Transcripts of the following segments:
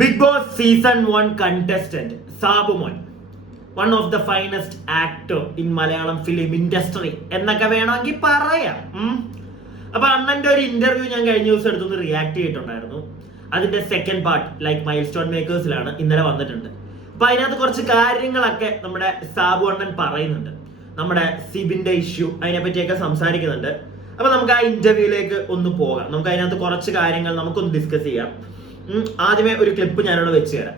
Big boss season 1 contestant Sabumon, one of the finest actor in Malayalam film industry എന്നൊക്കെ വേണമെങ്കിൽ പറയാം. അപ്പൊ അണ്ണന്റെ ഒരു ഇന്റർവ്യൂ ഞാൻ കഴിഞ്ഞ ദിവസം എടുത്തൊന്ന് റിയാക്ട് ചെയ്തിട്ടുണ്ടായിരുന്നു. അതിന്റെ second part like milestone മേക്കേഴ്സിലാണ് ഇന്നലെ വന്നിട്ടുണ്ട്. അപ്പൊ അതിനകത്ത് കുറച്ച് കാര്യങ്ങളൊക്കെ നമ്മുടെ സാബു അണ്ണൻ പറയുന്നുണ്ട്. നമ്മുടെ സിബിന്റെ ഇഷ്യൂ അതിനെ പറ്റിയൊക്കെ സംസാരിക്കുന്നുണ്ട്. അപ്പൊ നമുക്ക് ആ ഇന്റർവ്യൂയിലേക്ക് ഒന്ന് പോകാം. നമുക്ക് അതിനകത്ത് കുറച്ച് കാര്യങ്ങൾ നമുക്കൊന്ന് ഡിസ്കസ് ചെയ്യാം. ആദ്യമേ ഒരു ക്ലിപ്പ് ഞാനിവിടെ വെച്ച് തരാം.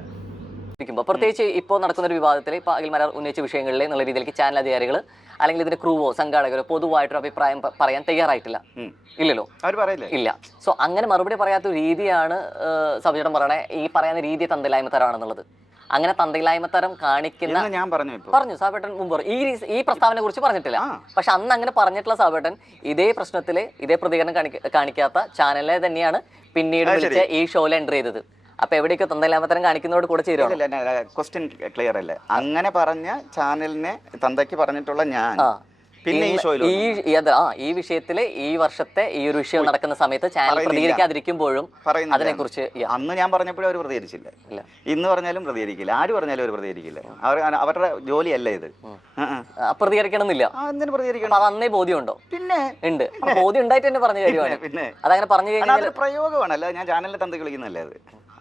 പ്രത്യേകിച്ച് ഇപ്പോൾ നടക്കുന്ന ഒരു വിവാദത്തിൽ ഇപ്പോൾ അഖിൽമാരാർ ഉന്നയിച്ച വിഷയങ്ങളിൽ എന്നുള്ള രീതിയിലേക്ക് ചാനൽ അധികാരികൾ അല്ലെങ്കിൽ ഇതിന്റെ ക്രൂവോ സംഘാടകരോ പൊതുവായിട്ടൊരു അഭിപ്രായം പറയാൻ തയ്യാറായിട്ടില്ല. ഇല്ലല്ലോ, ഇല്ല. സോ അങ്ങനെ മറുപടി പറയാത്ത രീതിയാണ് സബിചേട്ടൻ പറയണേ. ഈ പറയുന്ന രീതി തന്തയില്ലായ്മ തരാണെന്നുള്ളത്. അങ്ങനെ തന്തയില്ലായ്മ തരം കാണിക്കുന്ന ഞാൻ പറഞ്ഞു സാബേട്ടൻ മുമ്പ് ഈ പ്രസ്താവനയെ കുറിച്ച് പറഞ്ഞിട്ടില്ല. പക്ഷെ അന്ന് അങ്ങനെ പറഞ്ഞിട്ടുള്ള സാബേട്ടൻ ഇതേ പ്രശ്നത്തിൽ ഇതേ പ്രതികരണം കാണിക്കാത്ത ചാനലിനെ തന്നെയാണ് പിന്നീട് വിളിച്ച് ഈ ഷോയിൽ എൻ്റർ ചെയ്തത്. അപ്പൊ എവിടെയൊക്കെ തന്തയില്ലായ്മത്തരം കാണിക്കുന്നതോട് കൂടെ ചേരുവാണ്. ക്വസ്റ്റ്യൻ ക്ലിയർ അല്ലേ? അങ്ങനെ പറഞ്ഞ ചാനലിനെ തന്തയ്ക്ക് പറഞ്ഞിട്ടുള്ള ഞാൻ പിന്നെ ഈ വിഷയത്തില് ഈ വർഷത്തെ ഈ ഒരു വിഷയം നടക്കുന്ന സമയത്ത് ചാനൽ പ്രതികരിക്കാതിരിക്കുമ്പോഴും അതിനെ കുറിച്ച് അന്ന് ഞാൻ പറഞ്ഞപ്പോഴും അവർ പ്രതികരിച്ചില്ല. ഇന്ന് പറഞ്ഞാലും പ്രതികരിക്കില്ല. ആര് പറഞ്ഞാലും അവർ പ്രതികരിക്കില്ല. അവരുടെ ജോലിയല്ല ഇത്. പ്രതികരിക്കണമെന്നില്ല. എന്തിനു പ്രതികരിക്കണം? അത് അന്നേ ബോധ്യമുണ്ടോ? പിന്നെ ഉണ്ട്. ബോധ്യം ഉണ്ടായിട്ട് തന്നെ പറഞ്ഞ കാര്യമാണ്. പിന്നെ അതങ്ങനെ പറഞ്ഞു കഴിഞ്ഞാൽ അതൊരു പ്രയോഗമാണ്. അല്ല, ഞാൻ ചാനലിനെ തന്ത കളിക്കുന്നല്ലേ.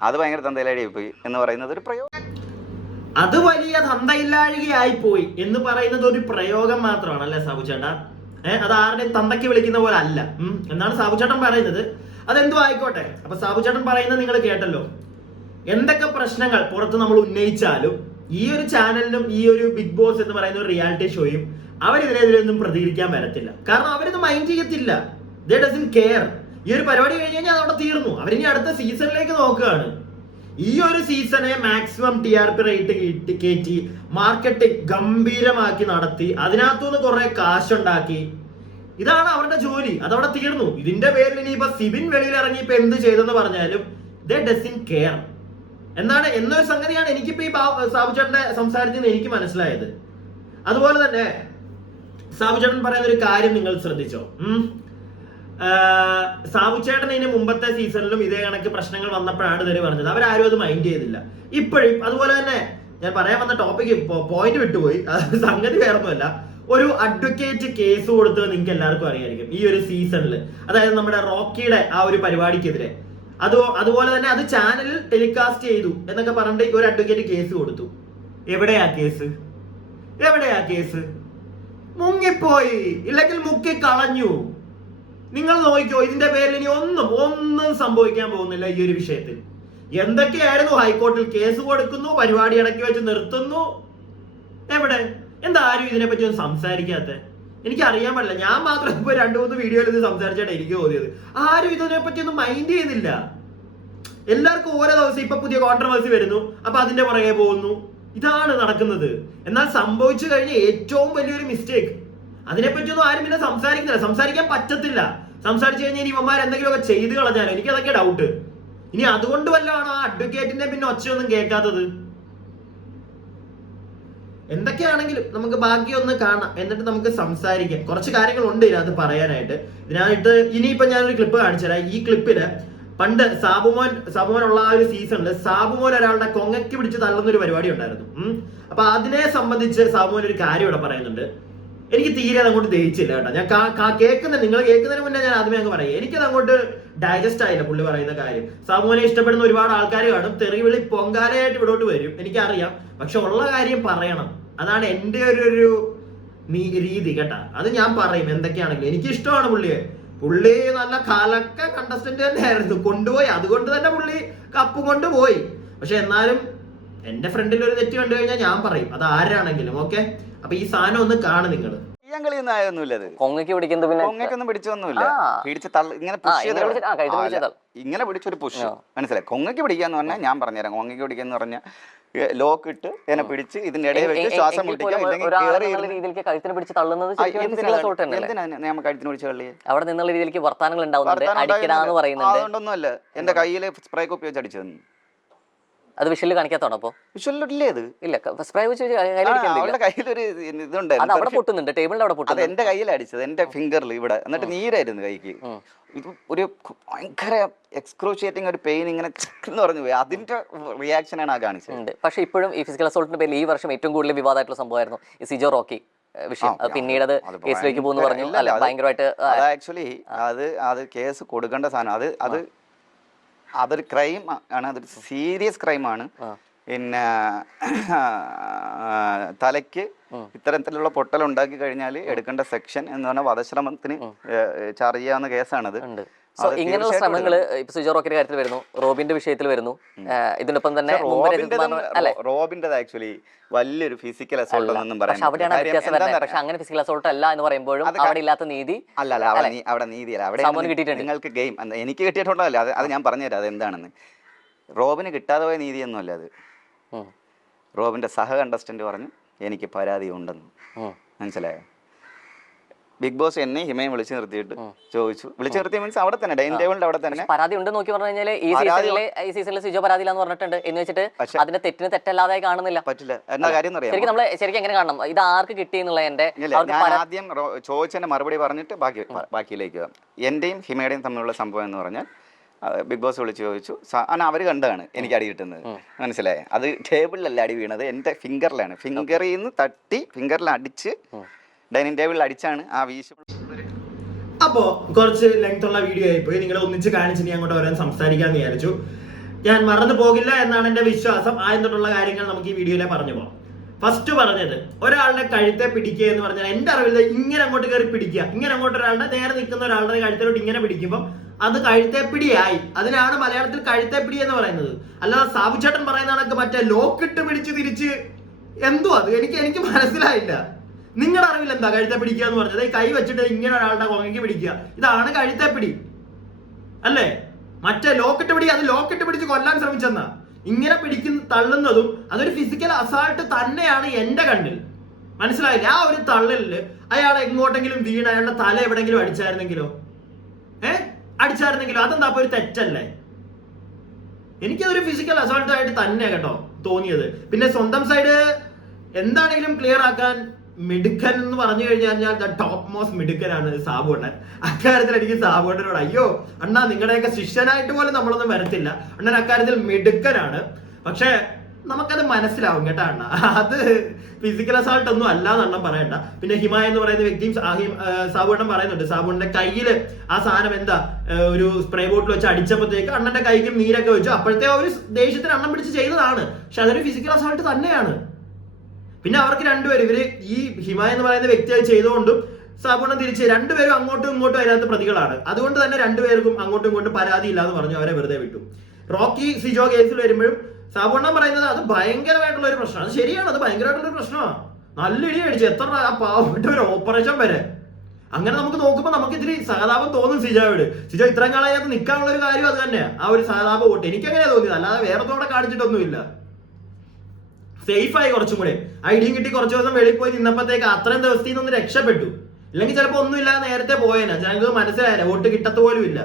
അത് ഭയങ്കര തന്തയിലായി പോയി എന്ന് പറയുന്നത് ഒരു പ്രയോഗം. അത് വലിയ തന്തയില്ലാഴികയായി പോയി എന്ന് പറയുന്നത് ഒരു പ്രയോഗം മാത്രമാണ് അല്ലേ സാബുചേട്ടാ? അത് ആരുടെയും തന്തയ്ക്ക് വിളിക്കുന്ന പോലെ അല്ല എന്നാണ് സാബുചേട്ടൻ പറയുന്നത്. അതെന്തോ ആയിക്കോട്ടെ. അപ്പൊ സാബുചേട്ടൻ പറയുന്നത് നിങ്ങൾ കേട്ടല്ലോ. എന്തൊക്കെ പ്രശ്നങ്ങൾ പുറത്ത് നമ്മൾ ഉന്നയിച്ചാലും ഈ ഒരു ചാനലിനും ഈ ഒരു ബിഗ് ബോസ് എന്ന് പറയുന്ന ഒരു റിയാലിറ്റി ഷോയും അവരിതിനെതിരെയൊന്നും പ്രതികരിക്കാൻ വരത്തില്ല. കാരണം അവരിത് മൈൻഡ് ചെയ്യത്തില്ല. ദേ ഡസന്റ് കെയർ. ഈ ഒരു പരിപാടി കഴിഞ്ഞ് കഴിഞ്ഞാൽ അതവിടെ തീർന്നു. അവരിനി അടുത്ത സീസണിലേക്ക് നോക്കുകയാണ്. ഈ ഒരു സീസണെ മാക്സിമം TRP റേറ്റ് കയറ്റി മാർക്കറ്റിംഗ് ഗംഭീരമാക്കി നടത്തി അതിനകത്തുനിന്ന് കുറെ കാശുണ്ടാക്കി. ഇതാണ് അവരുടെ ജോലി. അതവിടെ തീർന്നു. ഇതിന്റെ പേരിൽ ഇനിയിപ്പോ സിബിൻ വെളിയിൽ ഇറങ്ങി ഇപ്പൊ എന്ത് ചെയ്തെന്ന് പറഞ്ഞാലും ദേ ഡസന്റ് കെയർ എന്നാണ് എന്നൊരു സംഗതിയാണ് എനിക്കിപ്പോ ഈ സാബുചേട്ടന്റെ സംസാരത്തിൽ നിന്ന് എനിക്ക് മനസ്സിലായത്. അതുപോലെ തന്നെ സാബുചേട്ടൻ പറയുന്ന ഒരു കാര്യം നിങ്ങൾ ശ്രദ്ധിച്ചോ? സാബുചേട്ടൻ ഇതിന് മുമ്പത്തെ സീസണിലും ഇതേ കണക്ക് പ്രശ്നങ്ങൾ വന്നപ്പോഴാണ് ഇവര് പറഞ്ഞത്. അവരാരും അത് മൈൻഡ് ചെയ്തില്ല. ഇപ്പോഴും അതുപോലെ തന്നെ ഞാൻ പറയാൻ വന്ന ടോപ്പിക്ക് പോയിന്റ് വിട്ടുപോയി. സംഗതി വേറൊന്നുമല്ല. ഒരു അഡ്വക്കേറ്റ് കേസ് കൊടുത്തത് നിങ്ങൾക്ക് എല്ലാവർക്കും അറിയായിരിക്കും ഈ ഒരു സീസണിൽ. അതായത് നമ്മുടെ റോക്കിയുടെ ആ ഒരു പരിപാടിക്കെതിരെ. അതുപോലെ തന്നെ അത് ചാനലിൽ ടെലികാസ്റ്റ് ചെയ്തു എന്നൊക്കെ പറഞ്ഞിട്ട് ഒരു അഡ്വക്കേറ്റ് കേസ് കൊടുത്തു. എവിടെയാ കേസ്? മുങ്ങിപ്പോയി, ഇല്ലെങ്കിൽ മുക്കി കളഞ്ഞു. നിങ്ങൾ നോക്കിക്കോ. ഇതിന്റെ പേരിൽ ഇനി ഒന്നും സംഭവിക്കാൻ പോകുന്നില്ല ഈ ഒരു വിഷയത്തിൽ. എന്തൊക്കെയായിരുന്നു ഹൈക്കോർട്ടിൽ കേസ് കൊടുക്കുന്നു, പരിപാടി ഇടയ്ക്ക് വെച്ച് നിർത്തുന്നു. എവിടെ? എന്താ ആരും ഇതിനെപ്പറ്റി ഒന്നും സംസാരിക്കാത്ത? എനിക്ക് അറിയാൻ പാടില്ല. ഞാൻ മാത്രം ഇപ്പൊ 2-3 വീഡിയോയിൽ ഇത് സംസാരിച്ചാണ് എനിക്ക് തോന്നിയത്. ആരും ഇതിനെപ്പറ്റി ഒന്നും മൈൻഡ് ചെയ്യുന്നില്ല. എല്ലാവർക്കും ഓരോ ദിവസം ഇപ്പൊ പുതിയ കോൺട്രവേഴ്സി വരുന്നു, അപ്പൊ അതിന്റെ പുറകെ പോകുന്നു. ഇതാണ് നടക്കുന്നത്. എന്നാൽ സംഭവിച്ചു കഴിഞ്ഞ ഏറ്റവും വലിയൊരു മിസ്റ്റേക്ക്, അതിനെപ്പറ്റിയൊന്നും ആരും പിന്നെ സംസാരിക്കുന്നില്ല. സംസാരിക്കാൻ പറ്റത്തില്ല. സംസാരിച്ചു കഴിഞ്ഞാൽ ഇവന്മാർ എന്തെങ്കിലുമൊക്കെ ചെയ്ത് കളഞ്ഞാലോ? എനിക്ക് അതൊക്കെ ഡൗട്ട്. ഇനി അതുകൊണ്ട് വല്ലതാണോ ആ അഡ്വക്കേറ്റിന്റെ പിന്നെ ഒച്ചയൊന്നും കേൾക്കാത്തത്? എന്തൊക്കെയാണെങ്കിലും നമുക്ക് ബാക്കിയൊന്ന് കാണാം, എന്നിട്ട് നമുക്ക് സംസാരിക്കാം. കുറച്ച് കാര്യങ്ങളുണ്ട് ഇതിനകത്ത് പറയാനായിട്ട്. ഇതിനായിട്ട് ഇനിയിപ്പോ ഞാനൊരു ക്ലിപ്പ് കാണിച്ചുതരാം. ഈ ക്ലിപ്പില് പണ്ട് സാബുമോൻ ഉള്ള ആ ഒരു സീസണില് സാബുമോൻ ഒരാളുടെ കൊങ്ങയ്ക്ക് പിടിച്ച് തള്ളുന്ന ഒരു പരിപാടി ഉണ്ടായിരുന്നു. അപ്പൊ അതിനെ സംബന്ധിച്ച് സാബുമോൻ ഒരു കാര്യം ഇവിടെ പറയുന്നുണ്ട്. എനിക്ക് തീരെ അതങ്ങോട്ട് ദഹിച്ചില്ല കേട്ടോ. ഞാൻ നിങ്ങൾ കേൾക്കുന്നതിന് മുന്നേ ഞാൻ ആദ്യമേ അങ്ങ് പറയാം. എനിക്കത് അങ്ങോട്ട് ഡൈജസ്റ്റ് ആയില്ല പുള്ളി പറയുന്ന കാര്യം. സാമൂഹിനെ ഇഷ്ടപ്പെടുന്ന ഒരുപാട് ആൾക്കാർ കാണും. തെറിവിളി പൊങ്കാലയായിട്ട് ഇവിടോട്ട് വരും, എനിക്കറിയാം. പക്ഷെ ഉള്ള കാര്യം പറയണം. അതാണ് എൻ്റെ ഒരു രീതി കേട്ടാ. അത് ഞാൻ പറയും എന്തൊക്കെയാണെങ്കിലും. എനിക്ക് ഇഷ്ടമാണ് പുള്ളി നല്ല കലക്ക കണ്ടസ്റ്റന്റ് തന്നെയായിരുന്നു. കൊണ്ടുപോയി, അതുകൊണ്ട് തന്നെ പുള്ളി കപ്പും കൊണ്ടുപോയി. പക്ഷെ എന്നാലും എന്റെ ഫ്രണ്ടിൽ ഒരു തെറ്റ് കണ്ടു കഴിഞ്ഞാൽ ഞാൻ പറയും, അത് ആരാണെങ്കിലും. ഓക്കെ, അപ്പൊ ഈ സാധനം ഒന്ന് കാണും നിങ്ങൾ. കൊങ്ങയ്ക്കൊന്നും പിടിച്ചൊന്നുമില്ല. ഇങ്ങനെ പിടിച്ചൊരു പുഷ് മനസ്സിലായി. കൊങ്ങയ്ക്ക് പിടിക്കാന്ന് പറഞ്ഞാൽ ഞാൻ പറഞ്ഞുതരാം. കൊങ്ങയ്ക്ക് പിടിക്കാന്ന് പറഞ്ഞാൽ ലോക്ക് ഇട്ട് എന്നെ പിടിച്ച് ഇതിന്റെ ഇടയിൽ വെച്ച് ശ്വാസം മുട്ടിക്കുക. കഴുത്തിന് പിടിച്ച് തള്ളുന്നത് ഞാൻ കഴുത്തിന് പിടിച്ച് തള്ളി അവിടെ നിന്നുള്ള രീതിയിലേക്ക് വർത്താനങ്ങൾ ഉണ്ടാവുന്നുണ്ട്. അതുകൊണ്ടൊന്നുമല്ല, എന്റെ കയ്യില് സ്പ്രേ കുപ്പി വെച്ച് അടിച്ചു തന്നു. അത് വിഷലിൽ കാണിക്കാത്തതാണോ അപ്പൊ? വിഷ്വലില്ലേ അത്? ഇല്ല, സ്പ്രേ വെച്ച് അവളുടെ കയ്യിലൊരു ഇതുണ്ട്, അത് അവിടെ പൊട്ടുന്നുണ്ട്, ടേബിളിന്റെ അവിടെ അത് പൊട്ടുന്നുണ്ട്. എന്റെ കയ്യിൽ അടിച്ചത്, എന്റെ ഫിംഗറിൽ ഇവിടെ, എന്നിട്ട് നീരായിരുന്നു കൈക്ക്. ഇത് ഒരു ഭയങ്കര എക്സ്ക്രൂഷിയേറ്റിംഗ് ഒരു പെയിൻ ഇങ്ങനെ എന്ന് പറഞ്ഞു പോയി. അതിന്റെ റിയാക്ഷനാണ് ആ കാണിച്ചത്. പക്ഷെ ഇപ്പോഴും ഈ ഫിസിക്കൽ അസോൾട്ടിന്റെ പേരിൽ ഈ വർഷം ഏറ്റവും കൂടുതൽ വിവാദമായിട്ടുള്ള സംഭവമായിരുന്നു ഈ സിജോ റോക്കി വിഷയം. പിന്നീട് അത് കേസിലേക്ക് പോകുന്നു പറഞ്ഞു. അല്ല, ഭയങ്കരമായിട്ട് ആക്ച്വലി അത് കേസ് കൊടുക്കേണ്ട സാധനം. അതൊരു ക്രൈം ആണ്, അതൊരു സീരിയസ് ക്രൈമാണ്. പിന്നെ തലയ്ക്ക് ഇത്തരത്തിലുള്ള പൊട്ടൽ ഉണ്ടാക്കി കഴിഞ്ഞാൽ എടുക്കേണ്ട സെക്ഷൻ എന്ന് പറഞ്ഞാൽ വധശ്രമത്തിന് ചാർജ് ചെയ്യാവുന്ന കേസാണത്. ഇങ്ങനെയുള്ള ശ്രമങ്ങൾ ഇപ്പൊ സിജോ റോക്കിന്റെ കാര്യത്തിൽ വരുന്നു, റോബിന്റെ വിഷയത്തിൽ വരുന്നു. ഇതിനൊപ്പം തന്നെ റോബിന്റെ ആക്ച്വലി വലിയൊരു ഫിസിക്കൽ അസോൾട്ട് ഒന്നും പറയാം. അവിടെയാണ് വ്യത്യാസം വരുന്നത്. പക്ഷെ അങ്ങനെ ഫിസിക്കൽ അസോൾട്ട് അല്ല എന്ന് പറയുമ്പോഴും അവിടെ ഇല്ലാത്ത നീതി അവിടെ നീതിയല്ല, അവിടെ കിട്ടിയിട്ടുണ്ട്. നിങ്ങൾക്ക് ഗെയിം എനിക്ക് കിട്ടിയിട്ടുണ്ടല്ലോ. അത് ഞാൻ പറഞ്ഞുതരാം അത് എന്താണെന്ന്. റോബിന് കിട്ടാതെ പോയ നീതിയൊന്നുമല്ല അത്. റോബിന്റെ സഹ കണ്ടസ്റ്റന്റ് പറഞ്ഞു എനിക്ക് പരാതി ഉണ്ടെന്ന്. മനസ്സിലായോ? ബിഗ് ബോസ് എന്നെ ഹിമയും വിളിച്ചു നിർത്തിയിട്ട് ചോദിച്ചു. വിളിച്ചു നിർത്തിയ മീൻസ് അവിടെ തന്നെ ഡൈനിങ് ടേബിളിന്റെ അവിടെ തന്നെ പരാതി ഉണ്ട് നോക്കി പറഞ്ഞു കഴിഞ്ഞാൽ ഈ സീസണിൽ സിജോ പരാതിയില്ലാന്ന് പറഞ്ഞിട്ടുണ്ട് എന്ന് വെച്ചിട്ട് അതിന്റെ തെറ്റിന് തെറ്റല്ലാതെ കാണുന്നില്ല. പറ്റില്ല. എന്താ കാര്യം ശരിക്കും നമ്മള് ശരിക്കും എങ്ങനെ കാണണം, ഇത് ആർക്ക് കിട്ടി എന്നുള്ള ഞാൻ ആദ്യം ചോദിച്ചതിന്റെ മറുപടി പറഞ്ഞിട്ട് ബാക്കിയിലേക്ക് എന്റെയും ഹിമയുടെയും തമ്മിലുള്ള സംഭവം എന്ന് പറഞ്ഞാൽ ബിഗ് ബോസ് വിളിച്ച് ചോദിച്ചു. അവർ കണ്ടതാണ് എനിക്ക് അടി കിട്ടുന്നത്. മനസ്സിലായേ? അത് ടേബിളിലല്ല അടി വീണത്, എൻ്റെ ഫിംഗറിലാണ്. ഫിംഗറിൽ നിന്ന് തട്ടി ഫിംഗറിൽ അടിച്ച് ഡൈനിങ് ടേബിളിൽ അടിച്ചാണ് ആ വീശ്. അപ്പോ കുറച്ച് ലെങ്ത് ഉള്ള വീഡിയോ ആയിപ്പോയി. നിങ്ങളെ ഒന്നിച്ച് കാണിച്ച് നീ അങ്ങോട്ട് വരാൻ സംസാരിക്കാന്ന് വിചാരിച്ചു. ഞാൻ മറന്നു പോകില്ല എന്നാണ് എൻ്റെ വിശ്വാസം. ആദ്യം തൊട്ടുള്ള കാര്യങ്ങൾ നമുക്ക് ഈ വീഡിയോയിലെ പറഞ്ഞു പോകാം. ഫസ്റ്റ് പറഞ്ഞത്, ഒരാളുടെ കഴുത്തെ പിടിക്കുക എന്ന് പറഞ്ഞാൽ എൻ്റെ അറിവിൽ ഇങ്ങനെ അങ്ങോട്ട് കയറി പിടിക്കുക, ഇങ്ങനെ അങ്ങോട്ട് ഒരാളുടെ നേരെ നിൽക്കുന്ന ഒരാളുടെ കഴുത്തിലോട്ട് ഇങ്ങനെ പിടിക്കുമ്പോൾ അത് കഴുത്തേപ്പിടിയായി. അതിനാണ് മലയാളത്തിൽ കഴുത്തേപ്പിടി എന്ന് പറയുന്നത്. അല്ലാതെ സാബുചേട്ടൻ പറയുന്ന കണക്ക് മറ്റേ ലോക്കിട്ട് പിടിച്ച് തിരിച്ച് എന്തോ അത് എനിക്ക് മനസ്സിലായില്ല. നിങ്ങളുടെ അറിവിൽ എന്താ കഴുത്തെ പിടിക്കുക എന്ന് പറഞ്ഞത്? ഈ കൈ വെച്ചിട്ട് ഇങ്ങനെ ഒരാളുടെ കൊങ്ങയ്ക്ക് പിടിക്കുക, ഇതാണ് കഴുത്തേപ്പിടി അല്ലേ? മറ്റേ ലോക്കിട്ട് പിടി, അത് ലോക്കിട്ട് പിടിച്ച് കൊല്ലാൻ ശ്രമിച്ചെന്നാ. ഇങ്ങനെ പിടിക്കുന്ന തള്ളുന്നതും അതൊരു ഫിസിക്കൽ അസാൾട്ട് തന്നെയാണ് എന്റെ കണ്ണിൽ. മനസ്സിലായില്ല? ആ ഒരു തള്ളലില് അയാൾ എങ്ങോട്ടെങ്കിലും വീണ് അയാളുടെ തല എവിടെങ്കിലും അടിച്ചായിരുന്നെങ്കിലോ അതെന്താ ഒരു തെറ്റല്ലേ? എനിക്കതൊരു ഫിസിക്കൽ അസോൾട്ട് ആയിട്ട് തന്നെ കേട്ടോ തോന്നിയത്. പിന്നെ സ്വന്തം സൈഡ് എന്താണെങ്കിലും ക്ലിയർ ആക്കാൻ മിടുക്കൻ എന്ന് പറഞ്ഞു കഴിഞ്ഞാൽ ടോപ്പ് മോസ്റ്റ് മിടുക്കനാണ് സാബുണ്ണൻ. അക്കാര്യത്തിൽ എനിക്ക് സാബുണ്ണനോട് അയ്യോ അണ്ണാ, നിങ്ങളുടെയൊക്കെ ശിഷ്യനായിട്ട് പോലും നമ്മളൊന്നും വരത്തില്ല. അണ്ണൻ അക്കാര്യത്തിൽ മിടുക്കനാണ്. പക്ഷെ നമുക്കത് മനസ്സിലാവും കേട്ടാ അണ്ണ, അത് ഫിസിക്കൽ അസാൾട്ട് ഒന്നും അല്ല എന്നെണ്ണം പറയണ്ട. പിന്നെ ഹിമ എന്ന് പറയുന്ന വ്യക്തിയും സാബുണ്ണൻ പറയുന്നുണ്ട്, സാബുണ്ണന്റെ കയ്യിൽ ആ സാധനം എന്താ ഒരു സ്പ്രേ ബോട്ടിൽ വെച്ച് അടിച്ചപ്പോഴത്തേക്ക് അണ്ണന്റെ കൈക്കും നീരൊക്കെ വെച്ചു. അപ്പോഴത്തെ ഒരു ദേഷ്യത്തിന് അണ്ണം പിടിച്ച് ചെയ്തതാണ്. പക്ഷെ അതൊരു ഫിസിക്കൽ അസാൾട്ട് തന്നെയാണ്. പിന്നെ അവർക്ക് രണ്ടുപേരും, ഇവര് ഈ ഹിമ എന്ന് പറയുന്ന വ്യക്തി അത് ചെയ്തുകൊണ്ടും സാബുണ്ണൻ തിരിച്ച് രണ്ടുപേരും അങ്ങോട്ടും ഇങ്ങോട്ടും അതിനകത്ത് പ്രതികളാണ്. അതുകൊണ്ട് തന്നെ രണ്ടുപേർക്കും അങ്ങോട്ടും ഇങ്ങോട്ടും പരാതി ഇല്ലാന്ന് പറഞ്ഞു അവരെ വെറുതെ വിട്ടു. റോക്കി സിജോ കേസിൽ വരുമ്പോഴും സാബുണ്ണൻ പറയുന്നത് അത് ഭയങ്കരമായിട്ടുള്ള ഒരു പ്രശ്നമാണ്. അത് ശരിയാണ്, അത് ഭയങ്കരമായിട്ടുള്ള ഒരു പ്രശ്നമാണ്. നല്ല ഇടി അടിച്ചു, എത്ര പാവപ്പെട്ട ഒരു ഓപ്പറേഷൻ വരെ. അങ്ങനെ നമുക്ക് നോക്കുമ്പോൾ നമുക്ക് ഇത്തിരി സഹതാപം തോന്നും സിജോയോട്. സിജോ ഇത്രയും കാലം അതിനകത്ത് നിൽക്കാനുള്ള ഒരു കാര്യം അത് തന്നെയാണ്, ആ ഒരു സഹതാപ വോട്ട്. എനിക്ക് അങ്ങനെ തോന്നിയത്, അല്ലാതെ വേറെ തോടെ കാണിച്ചിട്ടൊന്നുമില്ല. സേഫായി കുറച്ചും കൂടെ ഐഡിയും കിട്ടി കുറച്ച് ദിവസം വെളിയിൽ പോയി നിന്നപ്പോഴത്തേക്ക് അത്രയും ദിവസത്തിൽ നിന്ന് രക്ഷപ്പെട്ടു. ഇല്ലെങ്കിൽ ചിലപ്പോൾ ഒന്നുമില്ലാതെ നേരത്തെ പോയേനെ, ജനങ്ങൾക്ക് മനസ്സിലായാലേ വോട്ട് കിട്ടത്ത പോലും ഇല്ല.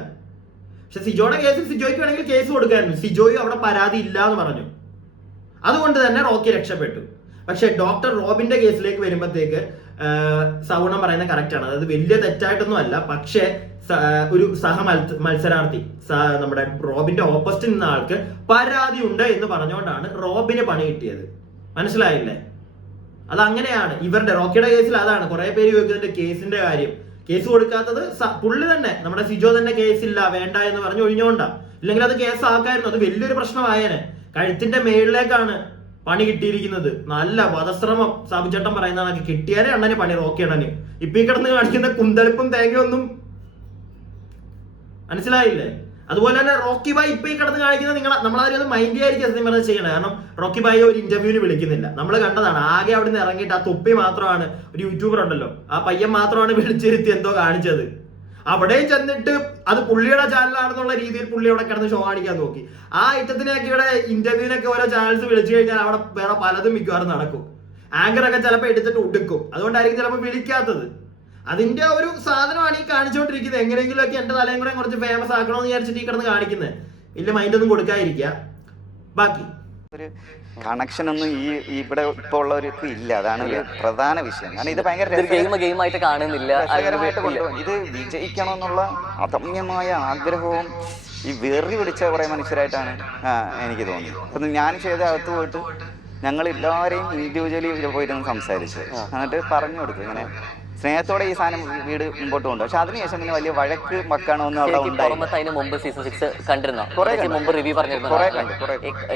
പക്ഷെ സിജോയുടെ കേസിൽ സിജോയ്ക്ക് വേണമെങ്കിൽ കേസ് കൊടുക്കായിരുന്നു. സിജോയും അവിടെ പരാതി ഇല്ല എന്ന് പറഞ്ഞു, അതുകൊണ്ട് തന്നെ റോക്കി രക്ഷപ്പെട്ടു. പക്ഷെ ഡോക്ടർ റോബിന്റെ കേസിലേക്ക് വരുമ്പോഴത്തേക്ക് സൗണം പറയുന്നത് കറക്റ്റ് ആണ്. അതായത് വലിയ തെറ്റായിട്ടൊന്നും അല്ല, പക്ഷെ ഒരു മത്സരാർത്ഥി നമ്മുടെ റോബിന്റെ ഓപ്പോസിറ്റ് നിന്ന ആൾക്ക് പരാതി ഉണ്ട് എന്ന് പറഞ്ഞുകൊണ്ടാണ് റോബിന് പണി കിട്ടിയത്. മനസ്സിലായില്ലേ? അതങ്ങനെയാണ് ഇവരുടെ റോക്കിയുടെ കേസിൽ. അതാണ് കുറെ പേര് ചോദിക്കുന്നുണ്ട് കേസിന്റെ കാര്യം. കേസ് കൊടുക്കാത്തത് പുള്ളി തന്നെ, നമ്മുടെ സിജോ തന്നെ കേസില്ല വേണ്ട എന്ന് പറഞ്ഞു ഒഴിഞ്ഞോണ്ടാ. ഇല്ലെങ്കിൽ അത് കേസ് ആക്കായിരുന്നു, അത് വലിയൊരു പ്രശ്നമായേനെ. കഴുത്തിന്റെ മേളിലേക്കാണ് പണി കിട്ടിയിരിക്കുന്നത്. നല്ല വധശ്രമം സാബുചേട്ടൻ പറയുന്നതാണ്. കിട്ടിയാലേ അണ്ണന് പണി, റോക്കി അണ്ണന്. ഇപ്പൊ ഈ കിടന്ന് കാണിക്കുന്ന കുന്തളിപ്പും തേങ്ങയൊന്നും മനസ്സിലായില്ലേ? അതുപോലെ തന്നെ റോക്കി ബായ് ഇപ്പൊ ഈ കിടന്ന് കാണിക്കുന്നത് നമ്മളാരും അത് മൈൻഡ് ആയിരിക്കും സത്യം പറഞ്ഞാൽ ചെയ്യണം. കാരണം റോക്കി ബായി ഒരു ഇന്റർവ്യൂവിന് വിളിക്കുന്നില്ല, നമ്മൾ കണ്ടതാണ്. ആകെ അവിടെ നിന്ന് ഇറങ്ങിയിട്ട് ആ തൊപ്പി മാത്രമാണ്, ഒരു യൂട്യൂബർ ഉണ്ടല്ലോ ആ പയ്യൻ മാത്രമാണ് വിളിച്ചിരുത്തി എന്തോ കാണിച്ചത്. അവിടെയും ചെന്നിട്ട് അത് പുള്ളിയുടെ ചാനലാണെന്നുള്ള രീതിയിൽ പുള്ളി അവിടെ കിടന്ന് ഷോ കാണിക്കാൻ നോക്കി. ആ ഐറ്റത്തിനൊക്കെ ഇവിടെ ഇന്റർവ്യൂവിനൊക്കെ ഓരോ ചാനൽസ് വിളിച്ചു കഴിഞ്ഞാൽ അവിടെ വേറെ പലതും മിക്കവാറും നടക്കും. ആങ്കറൊക്കെ ചിലപ്പോൾ എടുത്തിട്ട് ഒടുക്കും. അതുകൊണ്ടായിരിക്കും ചിലപ്പോൾ വിളിക്കാത്തത്. അതിന്റെ ഒരു സാധനമാണ് ഈ കാണിച്ചുകൊണ്ടിരിക്കുന്നത്. എങ്ങനെയെങ്കിലും ഒക്കെ എന്റെ തലയും കൂടെ കുറച്ച് ഫേമസ് ആക്കണമെന്ന് വിചാരിച്ചിട്ട് ഈ കിടന്ന് കാണിക്കുന്നത്. വലിയ മൈൻഡൊന്നും കൊടുക്കാതിരിക്കുക. ബാക്കി ഒരു കണക്ഷൻ ഒന്നും ഇവിടെ ഇപ്പോൾ ഉള്ളവർക്ക് ഇല്ല. അതാണ് ഒരു പ്രധാന വിഷയം. കാരണം ഇത് ഭയങ്കര ഗെയിമായിട്ട് കാണുന്നില്ല. രസകരമായിട്ട് കൊണ്ടുപോകും. ഇത് വിജയിക്കണമെന്നുള്ള അദമ്യമായ ആഗ്രഹവും ഈ വെറി പിടിച്ച കുറേ മനുഷ്യരായിട്ടാണ് എനിക്ക് തോന്നിയത്. അപ്പം ഞാൻ ചെയ്ത അകത്ത് പോയിട്ട് ഞങ്ങൾ എല്ലാവരെയും ഇൻഡിവിജ്വലി പോയിരുന്ന് സംസാരിച്ചു. എന്നിട്ട് പറഞ്ഞു കൊടുത്തു ഇങ്ങനെ സ്നേഹത്തോടെ ഈ സാധനം വീട് മുമ്പോട്ട് കൊണ്ടു. പക്ഷെ അതിനുശേഷം പിന്നെ വലിയ വഴക്ക് മക്കാണോ എന്ന് അവിടെ മുമ്പ് സീസൺ 6 കണ്ടിരുന്നോ? മുമ്പ് റിവ്യൂ പറഞ്ഞിരുന്നു.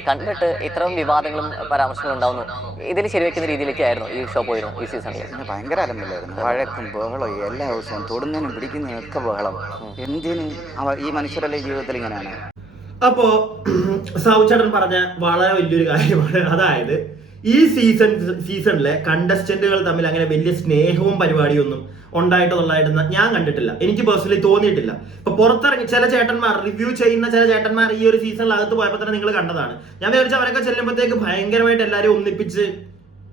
കണ്ടിട്ട് ഇത്രയും വിവാദങ്ങളും പരാമർശങ്ങളും ഉണ്ടാവുന്നു. ഇതിൽ ശരിവെക്കുന്ന രീതിയിലേക്കായിരുന്നു ഈ ഷോ പോയിരുന്നു ഈ സീസണിൽ. ഭയങ്കര അലമ്പില്ലായിരുന്നു. വഴക്കും ബഹളവും എല്ലാ ദിവസവും തൊടുന്നതിനും പിടിക്കുന്നതിനും ഒക്കെ ബഹളം. എന്തിന് ഈ മനുഷ്യരല്ലേ ജീവിതത്തിൽ ഇങ്ങനെയാണ്? അപ്പോ സാവുചേട്ടൻ പറഞ്ഞ വളരെ വലിയൊരു കാര്യമാണ്. അതായത് ഈ സീസണിലെ കണ്ടസ്റ്റന്റുകൾ തമ്മിൽ അങ്ങനെ വലിയ സ്നേഹവും പരിപാടിയൊന്നും ഉണ്ടായിട്ടുള്ളതായിട്ട് ഞാൻ കണ്ടിട്ടില്ല. എനിക്ക് പേഴ്സണലി തോന്നിയിട്ടില്ല. ഇപ്പൊ പുറത്തിറങ്ങി ചില ചേട്ടന്മാർ റിവ്യൂ ചെയ്യുന്ന ചില ചേട്ടന്മാർ ഈ ഒരു സീസണിൽ അകത്ത് പോയപ്പോൾ തന്നെ നിങ്ങൾ കണ്ടതാണ്. ഞാൻ വിചാരിച്ചു അവരൊക്കെ ചെല്ലുമ്പോഴത്തേക്ക് ഭയങ്കരമായിട്ട് എല്ലാവരും ഒന്നിപ്പിച്ച്.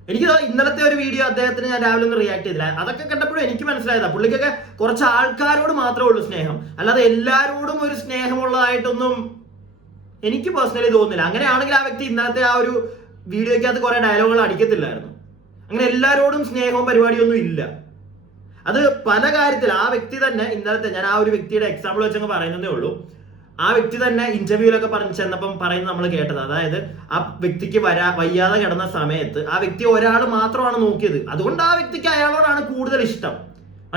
എനിക്ക് ഇന്നലത്തെ ഒരു വീഡിയോ അദ്ദേഹത്തിന് ഞാൻ രാവിലെ ഒന്നും റിയാക്ട് ചെയ്തില്ല. അതൊക്കെ കണ്ടപ്പോഴും എനിക്ക് മനസ്സിലായതാ പുള്ളിക്കൊക്കെ കുറച്ച് ആൾക്കാരോട് മാത്രമേ ഉള്ളൂ സ്നേഹം, അല്ലാതെ എല്ലാവരോടും ഒരു സ്നേഹമുള്ളതായിട്ടൊന്നും എനിക്ക് പേഴ്സണലി തോന്നുന്നില്ല. അങ്ങനെയാണെങ്കിൽ ആ വ്യക്തി ഇന്നലത്തെ ആ ഒരു വീഡിയോയ്ക്കകത്ത് കുറെ ഡയലോഗുകൾ അടിക്കത്തില്ലായിരുന്നു. അങ്ങനെ എല്ലാവരോടും സ്നേഹവും പരിപാടിയൊന്നും ഇല്ല. അത് പല കാര്യത്തിൽ ആ വ്യക്തി തന്നെ ഇന്നലത്തെ ഞാൻ ആ ഒരു വ്യക്തിയുടെ എക്സാമ്പിൾ വെച്ചങ്ങ് പറയുന്നതേ ഉള്ളൂ. ആ വ്യക്തി തന്നെ ഇന്റർവ്യൂലൊക്കെ പറഞ്ഞു ചെന്നപ്പം പറയുന്നത് നമ്മൾ കേട്ടത്, അതായത് ആ വ്യക്തിക്ക് വയ്യാതെ കിടന്ന സമയത്ത് ആ വ്യക്തി ഒരാൾ മാത്രമാണ് നോക്കിയത്. അതുകൊണ്ട് ആ വ്യക്തിക്ക് അയാളോടാണ് കൂടുതൽ ഇഷ്ടം.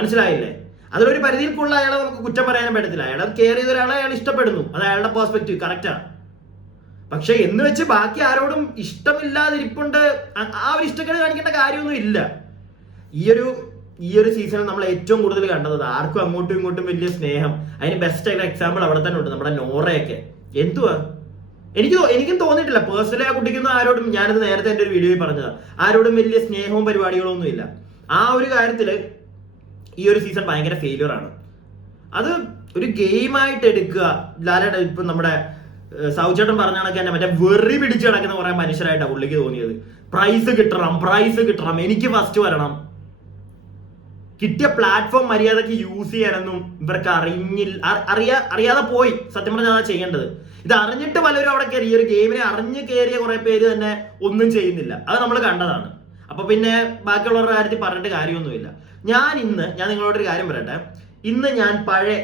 മനസ്സിലായില്ലേ? അതിലൊരു പരിധിയിൽക്കുള്ള അയാളെ നമുക്ക് കുറ്റം പറയാനും പറ്റത്തില്ല. അയാളെ കെയർ ചെയ്ത ഒരാളെ അയാൾ ഇഷ്ടപ്പെടുന്നു, അത് അയാളുടെ പെർസ്പെക്റ്റീവ് കറക്റ്റാണ്. പക്ഷെ എന്ന് വെച്ച് ബാക്കി ആരോടും ഇഷ്ടമില്ലാതിരിപ്പുണ്ട് ആ ഒരു ഇഷ്ടക്കേട് കാണിക്കേണ്ട കാര്യമൊന്നും ഇല്ല. ഈ ഒരു സീസണിൽ നമ്മൾ ഏറ്റവും കൂടുതൽ കണ്ടത് ആർക്കും അങ്ങോട്ടും ഇങ്ങോട്ടും വലിയ സ്നേഹം. അതിന് ബെസ്റ്റ് ആയിട്ട് എക്സാമ്പിൾ അവിടെ തന്നെ ഉണ്ട്, നമ്മുടെ നോറയൊക്കെ. എന്തുവാ എനിക്കും തോന്നിയിട്ടില്ല പേഴ്സണലി. ആ കുട്ടിക്കൊന്നും ആരോടും, ഞാനത് നേരത്തെ എൻ്റെ ഒരു വീഡിയോയിൽ പറഞ്ഞതാ, ആരോടും വലിയ സ്നേഹവും പരിപാടികളൊന്നും ഇല്ല. ആ ഒരു കാര്യത്തില് ഈ ഒരു സീസൺ ഭയങ്കര ഫെയിലിയർ ആണ്. അത് ഒരു ഗെയിമായിട്ട് എടുക്കുക. ലാലേട്ടൻ ഇപ്പൊ നമ്മുടെ സൗചേട്ടൻ പറഞ്ഞ കണക്ക് തന്നെ മറ്റേ വെറി പിടിച്ച് കിടക്കുന്ന കുറെ മനുഷ്യരായിട്ടാണ് പുള്ളിക്ക് തോന്നിയത്. പ്രൈസ് കിട്ടണം, എനിക്ക് ഫസ്റ്റ് വരണം. കിട്ടിയ പ്ലാറ്റ്ഫോം മര്യാദക്ക് യൂസ് ചെയ്യാനൊന്നും ഇവർക്ക് അറിയാതെ പോയി. സത്യം പറഞ്ഞാൽ അതാ ചെയ്യേണ്ടത്. ഇത് അറിഞ്ഞിട്ട് പലരും അവിടെ കയറി, ഈ ഒരു ഗെയിമിനെ അറിഞ്ഞ് കയറിയ കുറെ പേര് തന്നെ ഒന്നും ചെയ്യുന്നില്ല. അത് നമ്മൾ കണ്ടതാണ്. അപ്പൊ പിന്നെ ബാക്കിയുള്ളവരുടെ കാര്യത്തിൽ പറഞ്ഞിട്ട് കാര്യമൊന്നുമില്ല. ഞാൻ നിങ്ങളോടൊരു കാര്യം പറയട്ടെ. ഇന്ന് ഞാൻ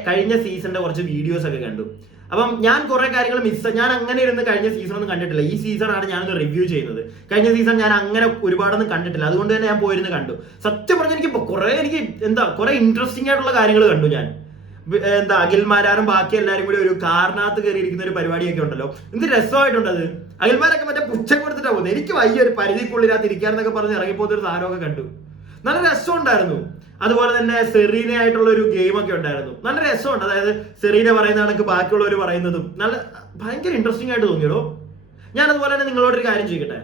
കഴിഞ്ഞ സീസണിന്റെ കുറച്ച് വീഡിയോസ് ഒക്കെ കണ്ടു. അപ്പം ഞാൻ കുറെ കാര്യങ്ങൾ ഞാൻ അങ്ങനെ ഇരുന്ന് കഴിഞ്ഞ സീസൺ ഒന്നും കണ്ടിട്ടില്ല. ഈ സീസണാണ് ഞാനൊന്ന് റിവ്യൂ ചെയ്യുന്നത്. കഴിഞ്ഞ സീസൺ ഞാൻ അങ്ങനെ ഒരുപാടൊന്നും കണ്ടിട്ടില്ല. അതുകൊണ്ട് തന്നെ ഞാൻ പോയിരുന്ന് കണ്ടു. സത്യം പറഞ്ഞാൽ എനിക്ക് കുറെ ഇൻട്രസ്റ്റിംഗ് ആയിട്ടുള്ള കാര്യങ്ങൾ കണ്ടു ഞാൻ. അഖിൽമാരാറും ബാക്കി എല്ലാവരും കൂടി ഒരു കാറിനകത്ത് കയറിയിരിക്കുന്ന ഒരു പരിപാടിയൊക്കെ ഉണ്ടല്ലോ. എന്ത് രസമായിട്ടുണ്ട് അത്. അഖിൽമാരൊക്കെ മറ്റേ പുച്ഛം കൊടുത്തിട്ടാ പോകുന്നത്. എനിക്ക് വലിയൊരു പരിധിക്കുള്ളിനകത്ത് ഇരിക്കാന്നൊക്കെ പറഞ്ഞ് ഇറങ്ങിപ്പോകുന്ന ഒരു സാധനമൊക്കെ കണ്ടു. നല്ല രസമുണ്ടായിരുന്നു. അതുപോലെ തന്നെ സെറീന ആയിട്ടുള്ള ഒരു ഗെയിം ഒക്കെ ഉണ്ടായിരുന്നു. നല്ല രസമുണ്ട്. അതായത് സെറീന പറയുന്ന കണക്ക് ബാക്കിയുള്ളവർ പറയുന്നതും ഭയങ്കര ഇൻട്രസ്റ്റിംഗ് ആയിട്ട് തോന്നിയോ. ഞാൻ അതുപോലെ തന്നെ നിങ്ങളോടൊരു കാര്യം ചോദിക്കട്ടെ.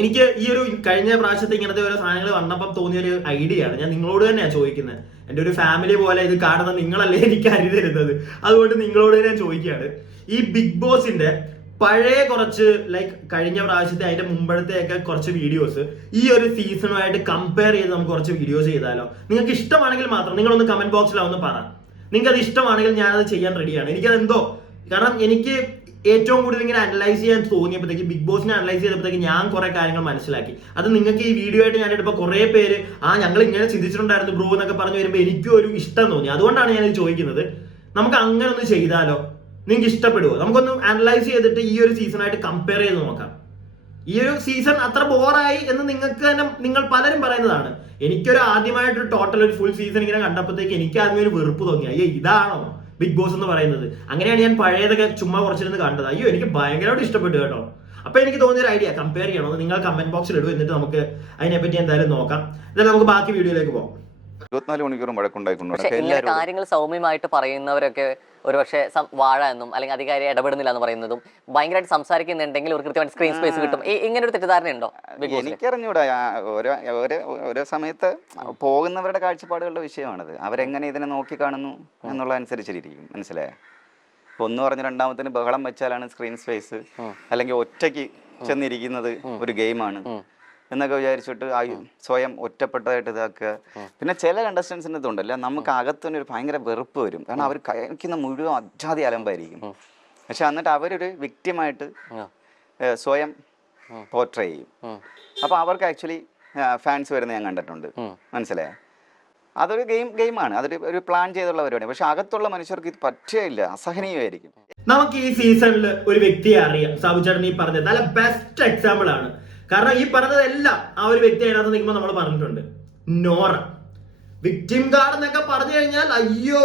എനിക്ക് ഈ ഒരു കഴിഞ്ഞ പ്രാവശ്യത്തെ ഇങ്ങനത്തെ ഓരോ സാധനങ്ങൾ വന്നപ്പം തോന്നിയൊരു ഐഡിയ ആണ് ഞാൻ നിങ്ങളോട് തന്നെയാണ് ചോദിക്കുന്നത്. എൻ്റെ ഒരു ഫാമിലി പോലെ ഇത് കാണുന്ന നിങ്ങളല്ലേ എനിക്ക് അരി തരുന്നത്. അതുകൊണ്ട് നിങ്ങളോട് ഞാൻ ചോദിക്കുകയാണ്, ഈ ബിഗ് ബോസിന്റെ പഴയ കുറച്ച് കഴിഞ്ഞ പ്രാവശ്യത്തെ അതിന്റെ മുമ്പഴത്തെയൊക്കെ കുറച്ച് വീഡിയോസ് ഈ ഒരു സീസണുമായിട്ട് കമ്പയർ ചെയ്ത് നമുക്ക് കുറച്ച് വീഡിയോസ് ചെയ്താലോ? നിങ്ങൾക്ക് ഇഷ്ടമാണെങ്കിൽ മാത്രം നിങ്ങളൊന്ന് കമന്റ് ബോക്സിലാവുന്ന പറ. നിങ്ങൾക്ക് അത് ഇഷ്ടമാണെങ്കിൽ ഞാനത് ചെയ്യാൻ റെഡിയാണ്. എനിക്കതെന്തോ കാരണം എനിക്ക് ഏറ്റവും കൂടുതൽ ഇങ്ങനെ അനലൈസ് ചെയ്യാൻ തോന്നിയപ്പോഴത്തേക്ക്, ബിഗ് ബോസിനെ അനലൈസ് ചെയ്തപ്പോഴത്തേക്ക് ഞാൻ കുറെ കാര്യങ്ങൾ മനസ്സിലാക്കി. അത് നിങ്ങൾക്ക് ഈ വീഡിയോ ആയിട്ട് ഞാൻ എടുപ്പോൾ കുറെ പേര് ഞങ്ങൾ ഇങ്ങനെ ചിന്തിച്ചിട്ടുണ്ടായിരുന്നു ബ്രോ എന്നൊക്കെ പറഞ്ഞു വരുമ്പോൾ എനിക്കും ഒരു ഇഷ്ടം തോന്നി. അതുകൊണ്ടാണ് ഞാനിത് ചോദിക്കുന്നത്. നമുക്ക് അങ്ങനെ ഒന്ന് ചെയ്താലോ? നിങ്ങൾക്ക് ഇഷ്ടപ്പെടുവോ? നമുക്കൊന്ന് അനലൈസ് ചെയ്തിട്ട് ഈ ഒരു സീസണായിട്ട് കമ്പയർ ചെയ്ത് നോക്കാം. ഈ ഒരു സീസൺ അത്ര ബോറായി എന്ന് നിങ്ങൾക്ക് തന്നെ നിങ്ങൾ പലരും പറയുന്നതാണ്. എനിക്കൊരു ആദ്യമായിട്ടൊരു ടോട്ടൽ ഒരു ഫുൾ സീസൺ ഇങ്ങനെ കണ്ടപ്പോഴത്തേക്ക് എനിക്ക് ആദ്യമേ ഒരു വെറുപ്പ് തോന്നി. അയ്യോ ഇതാണോ ബിഗ് ബോസ് എന്ന് പറയുന്നത്? അങ്ങനെയാണ് ഞാൻ പഴയതൊക്കെ ചുമ്മാ കുറച്ചിരുന്ന് കണ്ടത്. അയ്യോ എനിക്ക് ഭയങ്കരമായിട്ട് ഇഷ്ടപ്പെട്ടു കേട്ടോ. അപ്പൊ എനിക്ക് തോന്നിയൊരു ഐഡിയ കമ്പയർ ചെയ്യണോ നിങ്ങൾ കമന്റ് ബോക്സിൽ ഇടും. എന്നിട്ട് നമുക്ക് അതിനെപ്പറ്റി എന്തായാലും നോക്കാം. എന്നാലും നമുക്ക് ബാക്കി വീഡിയോയിലേക്ക് പോകാം. 24 മണിക്കൂറും വഴക്കുണ്ടായിക്കൊണ്ട് കാര്യങ്ങൾ സൗമ്യമായിട്ട് പറയുന്നവരൊക്കെ ഒരുപക്ഷെ വാഴ എന്നും അല്ലെങ്കിൽ അധികാരി ഇടപെടുന്നില്ല എന്ന് പറയുന്നതും ഭയങ്കരമായിട്ട് സംസാരിക്കുന്നുണ്ടെങ്കിൽ ഒരു കൃത്യമായിട്ട് സ്ക്രീൻ സ്പേസ് കിട്ടും. ഇങ്ങനെ ഒരു തെറ്റിദ്ധാരണ ഉണ്ടോ? എനിക്കറിഞ്ഞൂടാ. ഓരോ സമയത്ത് പോകുന്നവരുടെ കാഴ്ചപ്പാടുകളുടെ വിഷയമാണത്. അവരെങ്ങനെ ഇതിനെ നോക്കി കാണുന്നു എന്നുള്ള അനുസരിച്ചിരിക്കും. മനസ്സിലായോ? ഒന്ന് പറഞ്ഞ് രണ്ടാമത്തിന് ബഹളം വെച്ചാലാണ് സ്ക്രീൻ സ്പേസ്, അല്ലെങ്കിൽ ഒറ്റയ്ക്ക് ചെന്നിരിക്കുന്നത് ഒരു ഗെയിമാണ് എന്നൊക്കെ വിചാരിച്ചിട്ട് സ്വയം ഒറ്റപ്പെട്ടതായിട്ട് ഇതാക്കുക. പിന്നെ ചില കണ്ടസ്റ്റൻസിൻ്റെ ഇതുണ്ടല്ലോ, നമുക്ക് അകത്തുനിന്ന് ഒരു ഭയങ്കര വെറുപ്പ് വരും. കാരണം അവർ കഴിക്കുന്ന മുഴുവൻ അജാതി അലമ്പായിരിക്കും. പക്ഷെ എന്നിട്ട് അവരൊരു വിക്റ്റിമായിട്ട് സ്വയം പോർട്രേ ചെയ്യും. അപ്പോൾ അവർക്ക് ആക്ച്വലി ഫാൻസ് വരുന്നത് ഞാൻ കണ്ടിട്ടുണ്ട്. മനസ്സിലായോ? അതൊരു ഗെയിമാണ്, അതൊരു ഒരു പ്ലാൻ ചെയ്തുള്ള പരിപാടിയാണ്. പക്ഷെ അകത്തുള്ള മനുഷ്യർക്ക് ഇത് പറ്റുകയില്ല, അസഹനീയമായിരിക്കും. നമുക്ക് ഈ സീസണിൽ ഒരു വ്യക്തിയെ അറിയാം. സാബുചേട്ടൻ ഈ പറഞ്ഞത് നല്ല ബെസ്റ്റ് എക്സാമ്പിൾ ആണ്. കാരണം ഈ പറഞ്ഞതെല്ലാം ആ ഒരു വ്യക്തി അതിനകത്ത് നിൽക്കുമ്പോൾ നമ്മൾ പറഞ്ഞിട്ടുണ്ട്. നോറ വിക്ടിം കാർഡ് എന്നൊക്കെ പറഞ്ഞു കഴിഞ്ഞാൽ അയ്യോ,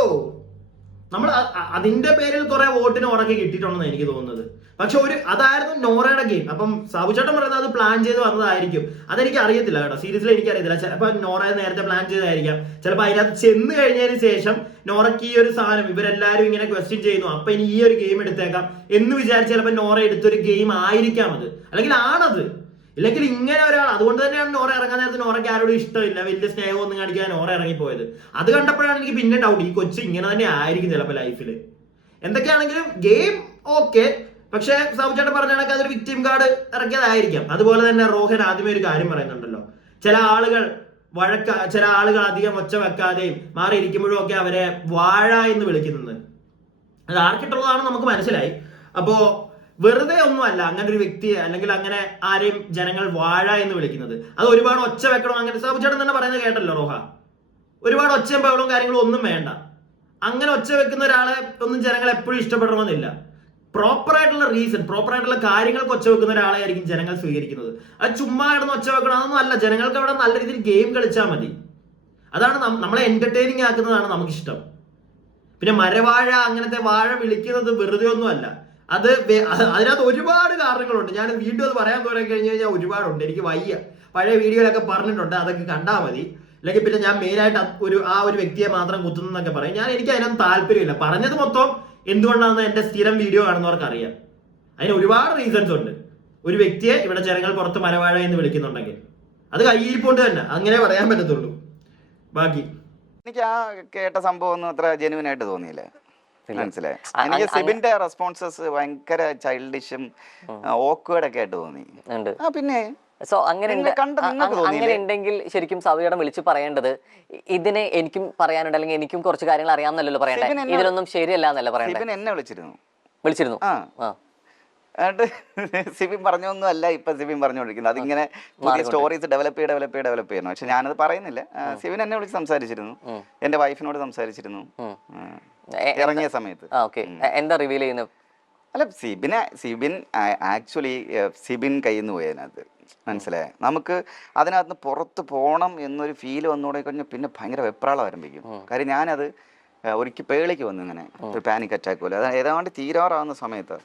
നമ്മൾ അതിന്റെ പേരിൽ കുറെ വോട്ടിന് ഉറക്കെ കിട്ടിയിട്ടുണ്ടെന്ന് എനിക്ക് തോന്നുന്നത്. പക്ഷെ അതായിരുന്നു നോറയുടെ ഗെയിം. അപ്പം സാബുചേട്ടൻ പറയുന്നത് അത് പ്ലാൻ ചെയ്ത് വന്നതായിരിക്കും. അതെനിക്ക് അറിയത്തില്ല കേട്ടോ, സീരിയസ്ലി എനിക്കറിയത്തില്ല. ചിലപ്പോൾ നോറ നേരത്തെ പ്ലാൻ ചെയ്തതായിരിക്കാം. ചിലപ്പോൾ അതിനകത്ത് ചെന്ന് കഴിഞ്ഞതിന് ശേഷം നോറയ്ക്ക് ഈ ഒരു സാധനം ഇവരെല്ലാവരും ഇങ്ങനെ ക്വസ്റ്റ്യൻ ചെയ്യുന്നു, അപ്പൊ ഇനി ഈ ഒരു ഗെയിം എടുത്തേക്കാം എന്ന് വിചാരിച്ച് ചിലപ്പോൾ നോറ എടുത്തൊരു ഗെയിം ആയിരിക്കാം അത്, അല്ലെങ്കിൽ ആണത്. ഇല്ലെങ്കിൽ ഇങ്ങനെ ഒരാൾ, അതുകൊണ്ട് തന്നെയാണ് നോറ ഇറങ്ങാൻ നേരത്ത് നോറയ്ക്ക് ആരോടും ഇഷ്ടമില്ല, വലിയ സ്നേഹമൊന്നും കാണിക്കാൻ നോറ ഇറങ്ങിപ്പോയത്. അത് കണ്ടപ്പോഴാണ് എനിക്ക് പിന്നെ ഡൗട്ട്, ഈ കൊച്ചു ഇങ്ങനെ തന്നെ ആയിരിക്കും ചിലപ്പോൾ ലൈഫിൽ. എന്തൊക്കെയാണെങ്കിലും ഗെയിം ഓക്കെ, പക്ഷെ സാബുചേട്ടൻ പറഞ്ഞ കണക്ക് അതൊരു വിക്ടിം കാർഡ് ഇറക്കിയതായിരിക്കാം. അതുപോലെ തന്നെ റോഹൻ ആദ്യമേ ഒരു കാര്യം പറയുന്നുണ്ടല്ലോ, ചില ആളുകൾ അധികം ഒച്ച വെക്കാതെയും മാറിയിരിക്കുമ്പോഴും ഒക്കെ അവരെ വാഴ എന്ന് വിളിക്കുന്നത്. അത് ആർക്കിട്ടുള്ളതാണ് നമുക്ക് മനസ്സിലായി. അപ്പോ വെറുതെ ഒന്നുമല്ല അങ്ങനെ ഒരു വ്യക്തിയെ അല്ലെങ്കിൽ അങ്ങനെ ആരെയും ജനങ്ങൾ വാഴ എന്ന് വിളിക്കുന്നത്. അത് ഒരുപാട് ഒച്ച വെക്കണം അങ്ങനെ സാബുചേട്ടൻ തന്നെ പറയുന്നത് കേട്ടല്ലോ റോഹ. ഒരുപാട് ഒച്ചയും ബഹളവും കാര്യങ്ങളും ഒന്നും വേണ്ട. അങ്ങനെ ഒച്ച വെക്കുന്ന ഒരാളെ ഒന്നും ജനങ്ങൾ എപ്പോഴും ഇഷ്ടപ്പെടണമെന്നില്ല. പ്രോപ്പർ ആയിട്ടുള്ള റീസൺ, പ്രോപ്പർ ആയിട്ടുള്ള കാര്യങ്ങൾക്ക് ഒച്ച വെക്കുന്ന ഒരാളെ ആയിരിക്കും ജനങ്ങൾ സ്വീകരിക്കുന്നത്. അത് ചുമ്മാ ഇടുന്ന ഒച്ച വെക്കണം അതൊന്നും അല്ല. ജനങ്ങൾക്ക് അവിടെ നല്ല രീതിയിൽ ഗെയിം കളിച്ചാൽ മതി. അതാണ് നമ്മളെ എന്റർടൈനിങ് ആക്കുന്നതാണ് നമുക്കിഷ്ടം. പിന്നെ മരവാഴ അങ്ങനത്തെ വാഴ വിളിക്കുന്നത് വെറുതെ ഒന്നും അല്ല. അതിനകത്ത് ഒരുപാട് കാരണങ്ങളുണ്ട്. ഞാൻ വീണ്ടും അത് പറയാൻ തുടങ്ങി കഴിഞ്ഞ് കഴിഞ്ഞാൽ ഒരുപാടുണ്ട്. എനിക്ക് വയ്യ. പഴയ വീഡിയോയിലൊക്കെ പറഞ്ഞിട്ടുണ്ട്, അതൊക്കെ കണ്ടാൽ മതി. അല്ലെങ്കിൽ പിന്നെ ഞാൻ മെയിനായിട്ട് ആ ഒരു വ്യക്തിയെ മാത്രം കുത്തുന്നൊക്കെ പറയും. എനിക്ക് അതിനൊന്നും താല്പര്യമില്ല. പറഞ്ഞത് മൊത്തം എന്തുകൊണ്ടാണെന്ന് എന്റെ സ്ഥിരം വീഡിയോ കാണുന്നവർക്ക് അറിയാം. അതിന് ഒരുപാട് റീസൺസ് ഉണ്ട്. ഒരു വ്യക്തിയെ ഇവിടെ ജനങ്ങൾ പുറത്ത് മരവാഴ എന്ന് വിളിക്കുന്നുണ്ടെങ്കിൽ അത് കയ്യിൽ കൊണ്ട് തന്നെ അങ്ങനെ പറയാൻ പറ്റത്തുള്ളൂ. ബാക്കി എനിക്ക് ആ കേട്ട സംഭവം ഒന്നും അത്ര ജെന്യുവൻ ആയിട്ട് തോന്നിയില്ല. മനസ്സിലായി. എനിക്ക് സിബിന്റെ റെസ്പോൺസസ് ഭയങ്കര ചൈൽഡിഷും ഓക്വേർഡ് ഒക്കെ ആയിട്ട് തോന്നി. പിന്നെ സോ അങ്ങനെ ഉണ്ടെങ്കിൽ ശരിക്കും സാബുചേട്ടൻ വിളിച്ച് പറയേണ്ടത് ഇതിനെ എനിക്കും പറയാനുണ്ട്, അല്ലെങ്കിൽ എനിക്കും കുറച്ച് കാര്യങ്ങൾ അറിയാമെന്നല്ലോ പറയണ്ടേ, ഇതിലൊന്നും ശരിയല്ല എന്നല്ല പറയണ്ടേ. എന്നെ വിളിച്ചിരുന്നു. എന്നിട്ട് സിബിൻ പറഞ്ഞൊന്നും അല്ല ഇപ്പൊ സിബിൻ പറഞ്ഞുകൊണ്ടിരിക്കുന്നത്. അതിങ്ങനെ പുതിയ സ്റ്റോറീസ് ഡെവലപ്പ് ചെയ്യണം. പക്ഷെ ഞാനത് പറയുന്നില്ല. സിബിൻ എന്നെ വിളിച്ച് സംസാരിച്ചിരുന്നു, എന്റെ വൈഫിനോട് സംസാരിച്ചിരുന്നു ഇറങ്ങിയ സമയത്ത്. എന്താ റിവീൽ ചെയ്യുന്നത്? അല്ല, സിബിൻ ആക്ച്വലി സിബിൻ കയ്യിൽ നിന്ന് പോയി അതിനകത്ത്. മനസ്സിലായേ? നമുക്ക് അതിനകത്ത് പുറത്ത് പോകണം എന്നൊരു ഫീൽ വന്നുകൂടെ കഴിഞ്ഞാൽ പിന്നെ ഭയങ്കര വെപ്രാളം ആരംഭിക്കും. കാര്യം ഞാനത് ഒരിക്കൽ പേളിക്ക് വന്നു, ഇങ്ങനെ ഒരു പാനിക് അറ്റാക്ക് പോലെ. അത് ഏതാണ്ട് തീരാറാവുന്ന സമയത്ത്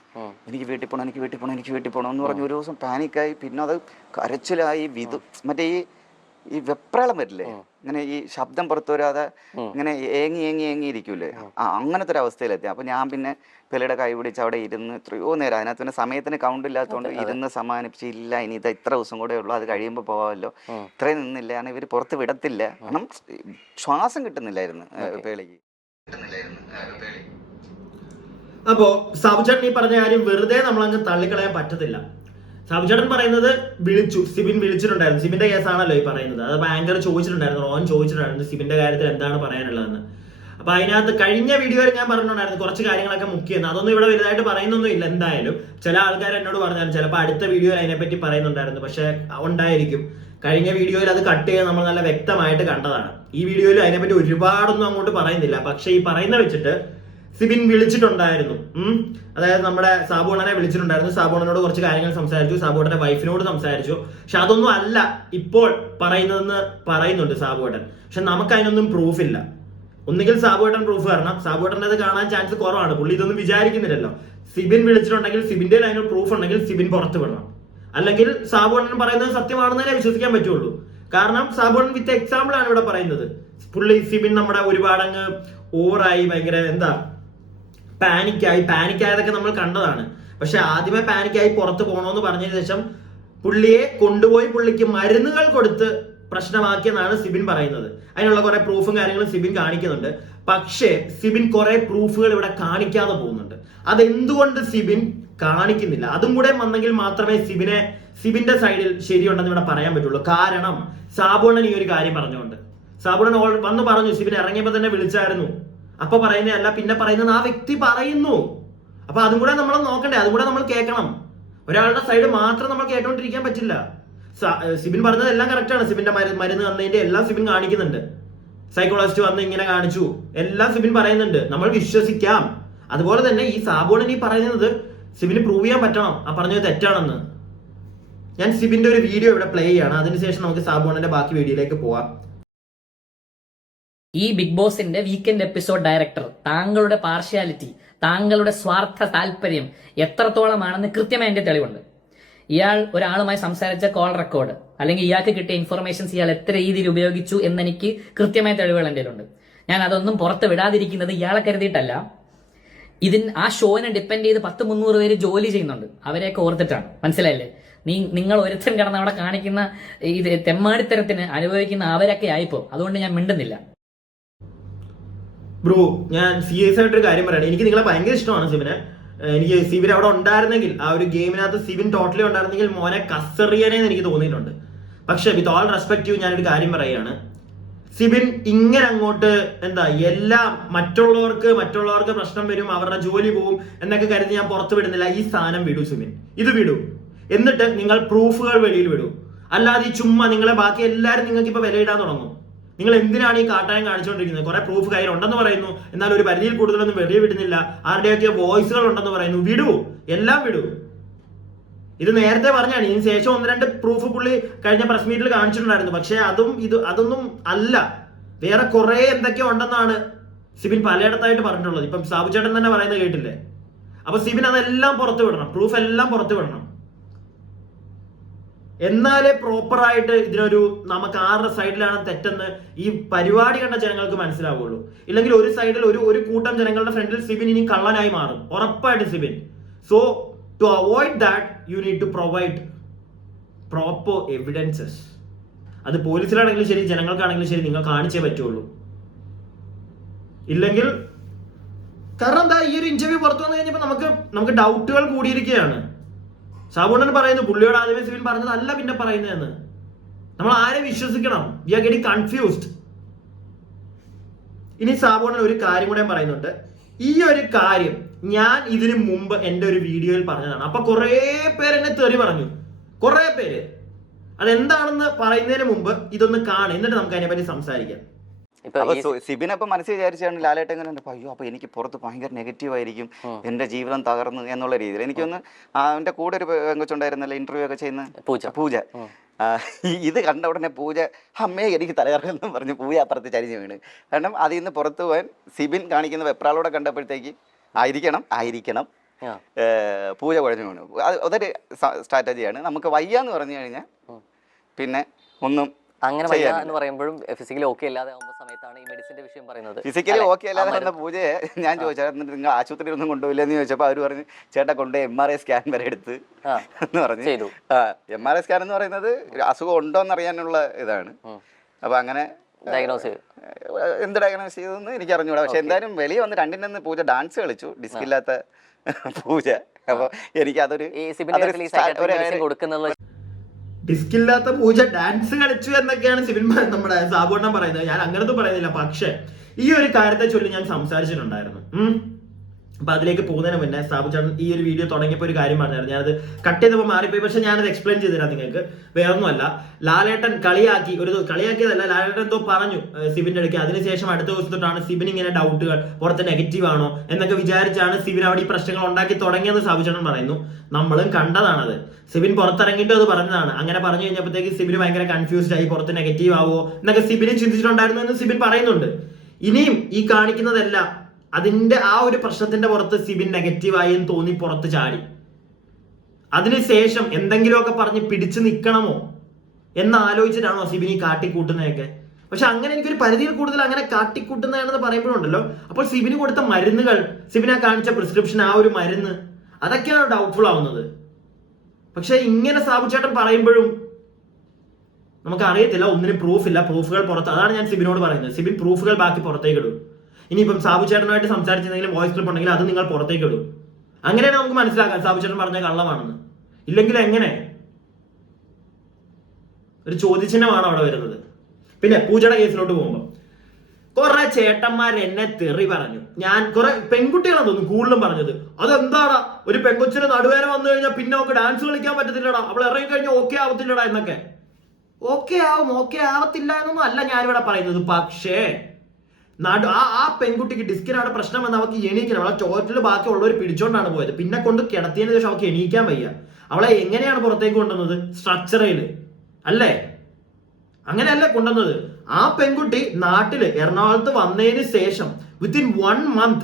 എനിക്ക് വീട്ടിൽ പോകണം എന്ന് പറഞ്ഞ് ഒരു ദിവസം പാനിക്കായി. പിന്നെ അത് കരച്ചിലായി, മറ്റേ ഈ വെപ്രാളം വരില്ലേ, ഇങ്ങനെ ഈ ശബ്ദം പുറത്തു വരാതെ ഇങ്ങനെ ഏങ്ങി ഇരിക്കൂലേ, അങ്ങനത്തെ ഒരു അവസ്ഥയിലെത്തി. അപ്പൊ ഞാൻ പിന്നെ പെലയുടെ കൈ പിടിച്ച് അവിടെ ഇരുന്ന് എത്രയോ നേരം, അതിനകത്ത് പിന്നെ സമയത്തിന് കൗണ്ട് ഇല്ലാത്തതുകൊണ്ട് ഇരുന്ന് സമാനിപ്പിച്ച്, ഇല്ല ഇനി ഇത് ഇത്ര ദിവസം കൂടെ ഉള്ളൂ, അത് കഴിയുമ്പോൾ പോവാമല്ലോ, ഇത്രയും നിന്നില്ല. കാരണം ഇവർ പുറത്ത് വിടത്തില്ല, കാരണം ശ്വാസം കിട്ടുന്നില്ലായിരുന്നു പേളിക്ക്. അപ്പോ സാബുചേട്ടൻ ഈ പറഞ്ഞ കാര്യം വെറുതെ നമ്മളങ്ങ് തള്ളിക്കളയാൻ പറ്റത്തില്ല. സാബുചേട്ടൻ പറയുന്നത് സിബിൻ വിളിച്ചിട്ടുണ്ടായിരുന്നു. സിബിന്റെ കേസാണല്ലോ ഈ പറയുന്നത്. അത് ഭയങ്കര ചോദിച്ചിട്ടുണ്ടായിരുന്നു, റോൻ ചോദിച്ചിട്ടുണ്ടായിരുന്നു സിബിന്റെ കാര്യത്തിൽ എന്താണ് പറയാനുള്ളതെന്ന്. അപ്പൊ അതിനകത്ത് കഴിഞ്ഞ വീഡിയോയിൽ ഞാൻ പറഞ്ഞിട്ടുണ്ടായിരുന്നു കുറച്ച് കാര്യങ്ങളൊക്കെ മുഖ്യെന്ന്. അതൊന്നും ഇവിടെ വലുതായിട്ട് പറയുന്നൊന്നും ഇല്ല. എന്തായാലും ചില ആൾക്കാർ എന്നോട് പറഞ്ഞായിരുന്നു ചിലപ്പോൾ അടുത്ത വീഡിയോയിൽ അതിനെപ്പറ്റി പറയുന്നുണ്ടായിരുന്നു. പക്ഷെ ഉണ്ടായിരിക്കും, കഴിഞ്ഞ വീഡിയോയിൽ അത് കട്ട് ചെയ്യാൻ നമ്മൾ നല്ല വ്യക്തമായിട്ട് കണ്ടതാണ്. ഈ വീഡിയോയിൽ അതിനെപ്പറ്റി ഒരുപാടൊന്നും അങ്ങോട്ട് പറയുന്നില്ല. പക്ഷെ ഈ പറയുന്ന വെച്ചിട്ട് സിബിൻ വിളിച്ചിട്ടുണ്ടായിരുന്നു. അതായത് നമ്മുടെ സാബുണ്ണനെ വിളിച്ചിട്ടുണ്ടായിരുന്നു. സാബുണ്ണനോട് കുറച്ച് കാര്യങ്ങൾ സംസാരിച്ചു, സാബുണ്ണന്റെ വൈഫിനോട് സംസാരിച്ചു. പക്ഷെ അതൊന്നും അല്ല ഇപ്പോൾ പറയുന്നതെന്ന് പറയുന്നുണ്ട് സാബുണ്ണൻ. പക്ഷെ നമുക്ക് അതിനൊന്നും പ്രൂഫില്ല. ഒന്നുകിൽ സാബുണ്ണൻ പ്രൂഫ് തരണം. സാബുണ്ണൻ്റെ അത് കാണാൻ ചാൻസ് കുറവാണ്. പുള്ളി ഇതൊന്നും വിചാരിക്കുന്നില്ലല്ലോ. സിബിൻ വിളിച്ചിട്ടുണ്ടെങ്കിൽ സിബിന്റെ അതിന് പ്രൂഫ് ഉണ്ടെങ്കിൽ സിബിൻ പുറത്ത് വിടണം. അല്ലെങ്കിൽ സാബുണ്ണൻ പറയുന്നത് സത്യമാണെന്നേ വിശ്വസിക്കാൻ പറ്റുള്ളൂ. കാരണം സാബുണ്ണൻ വിത്ത് എക്സാമ്പിൾ ആണ് ഇവിടെ പറയുന്നത്. പുള്ളി സിബിൻ നമ്മുടെ ഒരുപാട് അങ്ങ് ഓവറായി, ഭയങ്കര പാനിക്കായതൊക്കെ നമ്മൾ കണ്ടതാണ്. പക്ഷെ ആദ്യമേ പാനിക്കായി പുറത്ത് പോകണമെന്ന് പറഞ്ഞതിന് ശേഷം പുള്ളിയെ കൊണ്ടുപോയി പുള്ളിക്ക് മരുന്നുകൾ കൊടുത്ത് പ്രശ്നമാക്കിയെന്നാണ് സിബിൻ പറയുന്നത്. അതിനുള്ള കുറെ പ്രൂഫും കാര്യങ്ങളും സിബിൻ കാണിക്കുന്നുണ്ട്. പക്ഷേ സിബിൻ കുറെ പ്രൂഫുകൾ ഇവിടെ കാണിക്കാതെ പോകുന്നുണ്ട്. അതെന്തുകൊണ്ട് സിബിൻ കാണിക്കുന്നില്ല? അതും കൂടെ വന്നെങ്കിൽ മാത്രമേ സിബിന്റെ സൈഡിൽ ശരിയുണ്ടെന്ന് ഇവിടെ പറയാൻ പറ്റുള്ളൂ. കാരണം സാബുണ്ണൻ ഈ ഒരു കാര്യം പറഞ്ഞുകൊണ്ട് സാബുണ്ണൻ വന്ന് പറഞ്ഞു, സിബിൻ ഇറങ്ങിയപ്പോ തന്നെ വിളിച്ചായിരുന്നു. അപ്പൊ പറയുന്നതല്ല, പിന്നെ പറയുന്നത് ആ വ്യക്തി പറയുന്നു. അപ്പൊ അതും കൂടെ നമ്മൾ നോക്കണ്ടേ, അതും കൂടെ നമ്മൾ കേൾക്കണം. ഒരാളുടെ സൈഡ് മാത്രം നമ്മൾ കേട്ടോണ്ടിരിക്കാൻ പറ്റില്ല. സിബിൻ പറഞ്ഞത് എല്ലാം കറക്റ്റാണ്. സിബിന്റെ മരുന്ന് തന്നതിന്റെ എല്ലാം സിബിൻ കാണിക്കുന്നുണ്ട്. സൈക്കോളജിസ്റ്റ് വന്ന് ഇങ്ങനെ കാണിച്ചു, എല്ലാം സിബിൻ പറയുന്നുണ്ട്. നമ്മൾ വിശ്വസിക്കാം. അതുപോലെ തന്നെ ഈ സാബുണ്ണൻ ഈ പറയുന്നത് സിബിന് പ്രൂവ് ചെയ്യാൻ പറ്റണം ആ പറഞ്ഞത് തെറ്റാണെന്ന്. ഞാൻ സിബിന്റെ ഒരു വീഡിയോ ഇവിടെ പ്ലേ ചെയ്യാണ്. അതിനുശേഷം നമുക്ക് സാബുണ്ണന്റെ ബാക്കി വീഡിയോയിലേക്ക് പോവാം. ഈ ബിഗ് ബോസിന്റെ വീക്കെൻഡ് എപ്പിസോഡ് ഡയറക്ടർ താങ്കളുടെ പാർഷ്യാലിറ്റി, താങ്കളുടെ സ്വാർത്ഥ താല്പര്യം എത്രത്തോളമാണെന്ന് കൃത്യമായി എന്റെ തെളിവുണ്ട്. ഇയാൾ ഒരാളുമായി സംസാരിച്ച കോൾ റെക്കോർഡ് അല്ലെങ്കിൽ ഇയാൾക്ക് കിട്ടിയ ഇൻഫർമേഷൻസ് ഇയാൾ എത്ര രീതിയിൽ ഉപയോഗിച്ചു എന്നെനിക്ക് കൃത്യമായ തെളിവുകൾ എൻ്റെ ഉണ്ട്. ഞാൻ അതൊന്നും പുറത്ത് വിടാതിരിക്കുന്നത് ഇയാളെ കരുതിയിട്ടല്ല. ആ ഷോനെ ഡിപ്പെൻഡ് ചെയ്ത് 100-300 പേര് ജോലി ചെയ്യുന്നുണ്ട്. അവരെയൊക്കെ ഓർത്തിട്ടാണ്. മനസ്സിലായില്ലേ? നിങ്ങൾ ഒരുത്തൻ കിടന്ന് അവിടെ കാണിക്കുന്ന ഇത് തെമ്മാടിത്തരത്തിന് അനുഭവിക്കുന്ന അവരൊക്കെ ആയിപ്പോ. അതുകൊണ്ട് ഞാൻ മിണ്ടുന്നില്ല. ബ്രോ, ഞാൻ സീരിയസ് ആയിട്ടൊരു കാര്യം പറയണം. എനിക്ക് നിങ്ങളെ ഭയങ്കര ഇഷ്ടമാണ് സിബിനെ. എനിക്ക് സിബിൻ അവിടെ ഉണ്ടായിരുന്നെങ്കിൽ, ആ ഒരു ഗെയിമിനകത്ത് സിബിൻ ടോട്ടലി ഉണ്ടായിരുന്നെങ്കിൽ മോനെ കസറിയനേന്ന് എനിക്ക് തോന്നിയിട്ടുണ്ട്. പക്ഷെ വിത്ത് ഓൾ റെസ്പെക്റ്റീവ് ഞാനൊരു കാര്യം പറയുകയാണ്. സിബിൻ ഇങ്ങനെ അങ്ങോട്ട് എല്ലാം മറ്റുള്ളവർക്ക് പ്രശ്നം വരും, അവരുടെ ജോലി പോവും എന്നൊക്കെ കരുതി ഞാൻ പുറത്തു വിടുന്നില്ല. ഈ സാധനം വിടൂ സിബിൻ, ഇത് വിടൂ. എന്നിട്ട് നിങ്ങൾ പ്രൂഫുകൾ വെളിയിൽ വിടൂ. അല്ലാതെ ഈ ചുമ്മാ നിങ്ങളെ ബാക്കി എല്ലാവരും നിങ്ങൾക്ക് ഇപ്പൊ വിലയിടാൻ തുടങ്ങും. നിങ്ങൾ എന്തിനാണ് ഈ കാട്ടായം കാണിച്ചുകൊണ്ടിരിക്കുന്നത്? കുറെ പ്രൂഫ് കയ്യിലുണ്ടെന്ന് പറയുന്നു, എന്നാൽ ഒരു പരിധിയിൽ കൂടുതലൊന്നും വെളിയെ വിടുന്നില്ല. ആരുടെയൊക്കെ വോയിസുകൾ ഉണ്ടെന്ന് പറയുന്നു. വിടൂ, എല്ലാം വിടൂ. ഇത് നേരത്തെ പറഞ്ഞാണ്. ഇതിന് ശേഷം 1-2 പ്രൂഫ് പുള്ളി കഴിഞ്ഞ പ്രസ് മീറ്റിൽ കാണിച്ചിട്ടുണ്ടായിരുന്നു. പക്ഷെ അതൊന്നും അല്ല. വേറെ കുറെ എന്തൊക്കെയോ ഉണ്ടെന്നാണ് സിബിൻ പലയിടത്തായിട്ട് പറഞ്ഞിട്ടുള്ളത്. ഇപ്പം സാബു ചേട്ടൻ തന്നെ പറയുന്നത് കേട്ടില്ലേ? അപ്പൊ സിബിൻ അതെല്ലാം പുറത്തു വിടണം, പ്രൂഫ് എല്ലാം പുറത്തു വിടണം. എന്നാലേ പ്രോപ്പറായിട്ട് ഇതിനൊരു നമുക്ക് ആരുടെ സൈഡിലാണ് തെറ്റെന്ന് ഈ പരിപാടി കണ്ട ജനങ്ങൾക്ക് മനസ്സിലാവുള്ളൂ. ഇല്ലെങ്കിൽ ഒരു സൈഡിൽ ഒരു കൂട്ടം ജനങ്ങളുടെ ഫ്രണ്ടിൽ സിബിൻ ഇനി കള്ളനായി മാറും, ഉറപ്പായിട്ട് Sibin. So to avoid that you need to provide proper evidences. അത് പോലീസിലാണെങ്കിലും ശരി, ജനങ്ങൾക്കാണെങ്കിലും ശരി, നിങ്ങൾ കാണിച്ചേ പറ്റുള്ളൂ. ഇല്ലെങ്കിൽ കാരണം എന്താ, ഈ ഒരു ഇന്റർവ്യൂ പുറത്തു വന്നു കഴിഞ്ഞപ്പോൾ നമുക്ക് ഡൗട്ടുകൾ കൂടിയിരിക്കുകയാണ്. സാബുണ്ണൻ പറയുന്നു പുള്ളിയോട് ആദ്യമേ സിബിൻ പറഞ്ഞത് അല്ല പിന്നെ പറയുന്നതെന്ന്. നമ്മൾ ആരെ വിശ്വസിക്കണം? We are getting confused. ഇനി സാബുണ്ണൻ ഒരു കാര്യം കൂടെ പറയുന്നുണ്ട്. ഈ ഒരു കാര്യം ഞാൻ ഇതിനു മുമ്പ് എൻ്റെ ഒരു വീഡിയോയിൽ പറഞ്ഞതാണ്. അപ്പൊ കുറെ പേര് എന്നെ തെറി പറഞ്ഞു, കുറെ പേര്. അതെന്താണെന്ന് പറയുന്നതിന് മുമ്പ് ഇതൊന്ന് കാണും, എന്നിട്ട് നമുക്ക് അതിനെപ്പറ്റി സംസാരിക്കാം. സിബിൻ അപ്പൊ മനസ്സിൽ വിചാരിച്ചാണ് ലാലേട്ടൻ എങ്ങനെ അയ്യോ അപ്പൊ എനിക്ക് പുറത്ത് ഭയങ്കര നെഗറ്റീവ് ആയിരിക്കും, എന്റെ ജീവിതം തകർന്നു എന്നുള്ള രീതിയിൽ. എനിക്കൊന്ന് അവന്റെ കൂടെ ഒരു പെങ്കൊച്ചുണ്ടായിരുന്നല്ലോ ഇന്റർവ്യൂ ഒക്കെ ചെയ്യുന്ന പൂജ. ഇത് കണ്ട ഉടനെ പൂജ അമ്മയെ എനിക്ക് തലകറങ്ങുന്നു പറഞ്ഞു പൂജ അപ്പുറത്ത് ചരിഞ്ഞു വീണ്. കാരണം അതിൽ നിന്ന് പുറത്തു പോകാൻ സിബിൻ കാണിക്കുന്ന വെപ്രാളോടെ കണ്ടപ്പോഴത്തേക്ക് ആയിരിക്കണം പൂജ കുഴഞ്ഞു വീണു. അതൊരു സ്ട്രാറ്റജിയാണ്. നമുക്ക് വയ്യാന്ന് പറഞ്ഞു കഴിഞ്ഞാൽ പിന്നെ ഒന്നും അങ്ങനെ വയ്യ എന്ന് പറയുമ്പോഴും ഫിസിക്കലി ഓക്കെ അല്ലാതെ ആവുന്ന സമയത്താണ് ഈ മെഡിസിന്റെ വിഷയം പറയുന്നത്. ഫിസിക്കലി ഓക്കെ അല്ലാതെ വന്ന പൂജയെ ഞാൻ ചോദിച്ചാൽ നിങ്ങൾ ആശുപത്രി ഒന്നും കൊണ്ടുപോയില്ലെന്ന് ചോദിച്ചപ്പോൾ അവർ പറഞ്ഞു ചേട്ടാ കൊണ്ട് MRI സ്കാൻ വരെ എടുത്ത് എന്ന് പറഞ്ഞു. MRI സ്കാൻ എന്ന് പറയുന്നത് അസുഖം ഉണ്ടോ എന്നറിയാനുള്ള ഇതാണ്. അപ്പൊ അങ്ങനെ എന്ത് ഡയഗ്നോസ് ചെയ്തെന്ന് എനിക്ക് അറിഞ്ഞൂടാ. പക്ഷെ എന്തായാലും വെളിയിൽ വന്ന് രണ്ടിൻ്റെ പൂജ ഡാൻസ് കളിച്ചു, ഡിസ്ക് ഇല്ലാത്ത പൂജ. അപ്പൊ എനിക്ക് അതൊരു ഡിസ്ക് ഇല്ലാത്ത പൂജ ഡാൻസ് കളിച്ചു എന്നൊക്കെയാണ് സിബിൻ നമ്മുടെ സാബുണ്ണൻ പറയുന്നത്. ഞാൻ അങ്ങനൊന്നും പറയുന്നില്ല. പക്ഷെ ഈ ഒരു കാര്യത്തെ ചൊല്ലി ഞാൻ സംസാരിച്ചിട്ടുണ്ടായിരുന്നു. അപ്പൊ അതിലേക്ക് പോകുന്നതിന് മുന്നേ സാബു ചേട്ടൻ ഈ ഒരു വീഡിയോ തുടങ്ങിയപ്പോൾ ഒരു കാര്യം പറഞ്ഞായിരുന്നു. ഞാനത് കട്ട് ചെയ്തപ്പോൾ മാറിപ്പോയി. പക്ഷെ ഞാനത് എക്സ്പ്ലെയിൻ ചെയ്തുതരാം നിങ്ങൾക്ക്. വേറൊന്നുമല്ല, ലാലേട്ടൻ കളിയാക്കിയതല്ല, ലാലേട്ടൻ എന്തോ പറഞ്ഞു സിബിന്റെ അടുക്ക്. അതിനുശേഷം അടുത്ത ദിവസം തൊട്ടാണ് സിബിൻ ഇങ്ങനെ ഡൗട്ടുകൾ പുറത്ത് നെഗറ്റീവ് ആണോ എന്നൊക്കെ വിചാരിച്ചാണ് സിബിൻ അവിടെ ഈ പ്രശ്നങ്ങൾ ഉണ്ടാക്കി തുടങ്ങിയെന്ന് സാബു ചേട്ടൻ പറയുന്നു. നമ്മളും കണ്ടതാണത്. സിബിൻ പുറത്തിറങ്ങിയിട്ട് അത് പറഞ്ഞതാണ്. അങ്ങനെ പറഞ്ഞു കഴിഞ്ഞപ്പോഴത്തേക്ക് സിബിന് ഭയങ്കര കൺഫ്യൂസ്ഡ് ആയി, പുറത്ത് നെഗറ്റീവ് ആവോ എന്നൊക്കെ സിബിന് ചിന്തിച്ചിട്ടുണ്ടായിരുന്നു എന്ന് സിബിൻ പറയുന്നുണ്ട്. ഇനിയും ഈ കാണിക്കുന്നതെല്ലാം അതിന്റെ ആ ഒരു പ്രശ്നത്തിന്റെ പുറത്ത് സിബിൻ നെഗറ്റീവായി എന്ന് തോന്നി പുറത്ത് ചാടി. അതിനുശേഷം എന്തെങ്കിലുമൊക്കെ പറഞ്ഞ് പിടിച്ചു നിൽക്കണമോ എന്ന് ആലോചിച്ചിട്ടാണോ സിബിൻ ഈ കാട്ടിക്കൂട്ടുന്നതൊക്കെ. പക്ഷെ അങ്ങനെ എനിക്കൊരു പരിധിയിൽ കൂടുതൽ അങ്ങനെ കാട്ടിക്കൂട്ടുന്നതാണെന്ന് പറയുമ്പോഴുണ്ടല്ലോ, അപ്പോൾ സിബിന് കൊടുത്ത മരുന്നുകൾ, സിബിനെ കാണിച്ച പ്രിസ്ക്രിപ്ഷൻ, ആ ഒരു മരുന്ന്, അതൊക്കെയാണ് ഡൗട്ട്ഫുൾ ആവുന്നത്. പക്ഷെ ഇങ്ങനെ സാബു ചേട്ടൻ പറയുമ്പോഴും നമുക്ക് അറിയത്തില്ല, ഒന്നിനും പ്രൂഫില്ല, പ്രൂഫുകൾ പുറത്ത്. അതാണ് ഞാൻ സിബിനോട് പറയുന്നത്. സിബിൻ പ്രൂഫുകൾ ബാക്കി പുറത്തേക്ക് ഇടും. ഇനിയിപ്പം സാബു ചേട്ടനുമായിട്ട് സംസാരിച്ചെന്തെങ്കിലും വോയിസ് ക്ലിപ്പ് ഉണ്ടെങ്കിൽ അത് നിങ്ങൾ പുറത്തേക്ക് ഇടും. അങ്ങനെയാണ് നമുക്ക് മനസ്സിലാക്കാൻ സാബു ചേട്ടൻ പറഞ്ഞ കള്ളമാണെന്ന്. ഇല്ലെങ്കിൽ എങ്ങനെ? ഒരു ചോദ്യചിഹ്നമാണ് അവിടെ വരുന്നത്. പിന്നെ പൂജയുടെ കേസിലോട്ട് പോകുമ്പോൾ കുറെ ചേട്ടന്മാർ എന്നെ തെറി പറഞ്ഞു. ഞാൻ കുറെ പെൺകുട്ടികളാണ് തോന്നുന്നു കൂടുതലും പറഞ്ഞത്. അതെന്താടാ ഒരു പെൺകൊച്ചിന് നടുവേദന വന്നു കഴിഞ്ഞാൽ പിന്നെ അവൾക്ക് ഡാൻസ് കളിക്കാൻ പറ്റത്തില്ലടാ, അവൾ ഇറങ്ങി കഴിഞ്ഞാൽ ഓക്കെ ആവത്തില്ലടാ എന്നൊക്കെ. ഓക്കെ ആവും, ഓക്കെ ആവത്തില്ല എന്നൊന്നും അല്ല ഞാനിവിടെ പറയുന്നത്. പക്ഷേ ആ പെൺകുട്ടിക്ക് ഡിസ്കിനാണ് പ്രശ്നം എന്ന് അവൾക്ക് എണീക്കണം. അവളെ ടോയ്ലറ്റിൽ ബാക്കിയുള്ളവർ പിടിച്ചോണ്ടാണ് പോയത്. പിന്നെ കൊണ്ട് കിടത്തിയതിനു ശേഷം അവൾക്ക് എണീക്കാൻ വയ്യ. അവളെ എങ്ങനെയാണ് പുറത്തേക്ക് കൊണ്ടുവന്നത്? സ്ട്രക്ചറയിൽ അല്ലേ? അങ്ങനെയല്ലേ കൊണ്ടുവന്നത്. ആ പെൺകുട്ടി നാട്ടില് എറണാകുളത്ത് വന്നതിന് ശേഷം വിത്തിൻ 1 month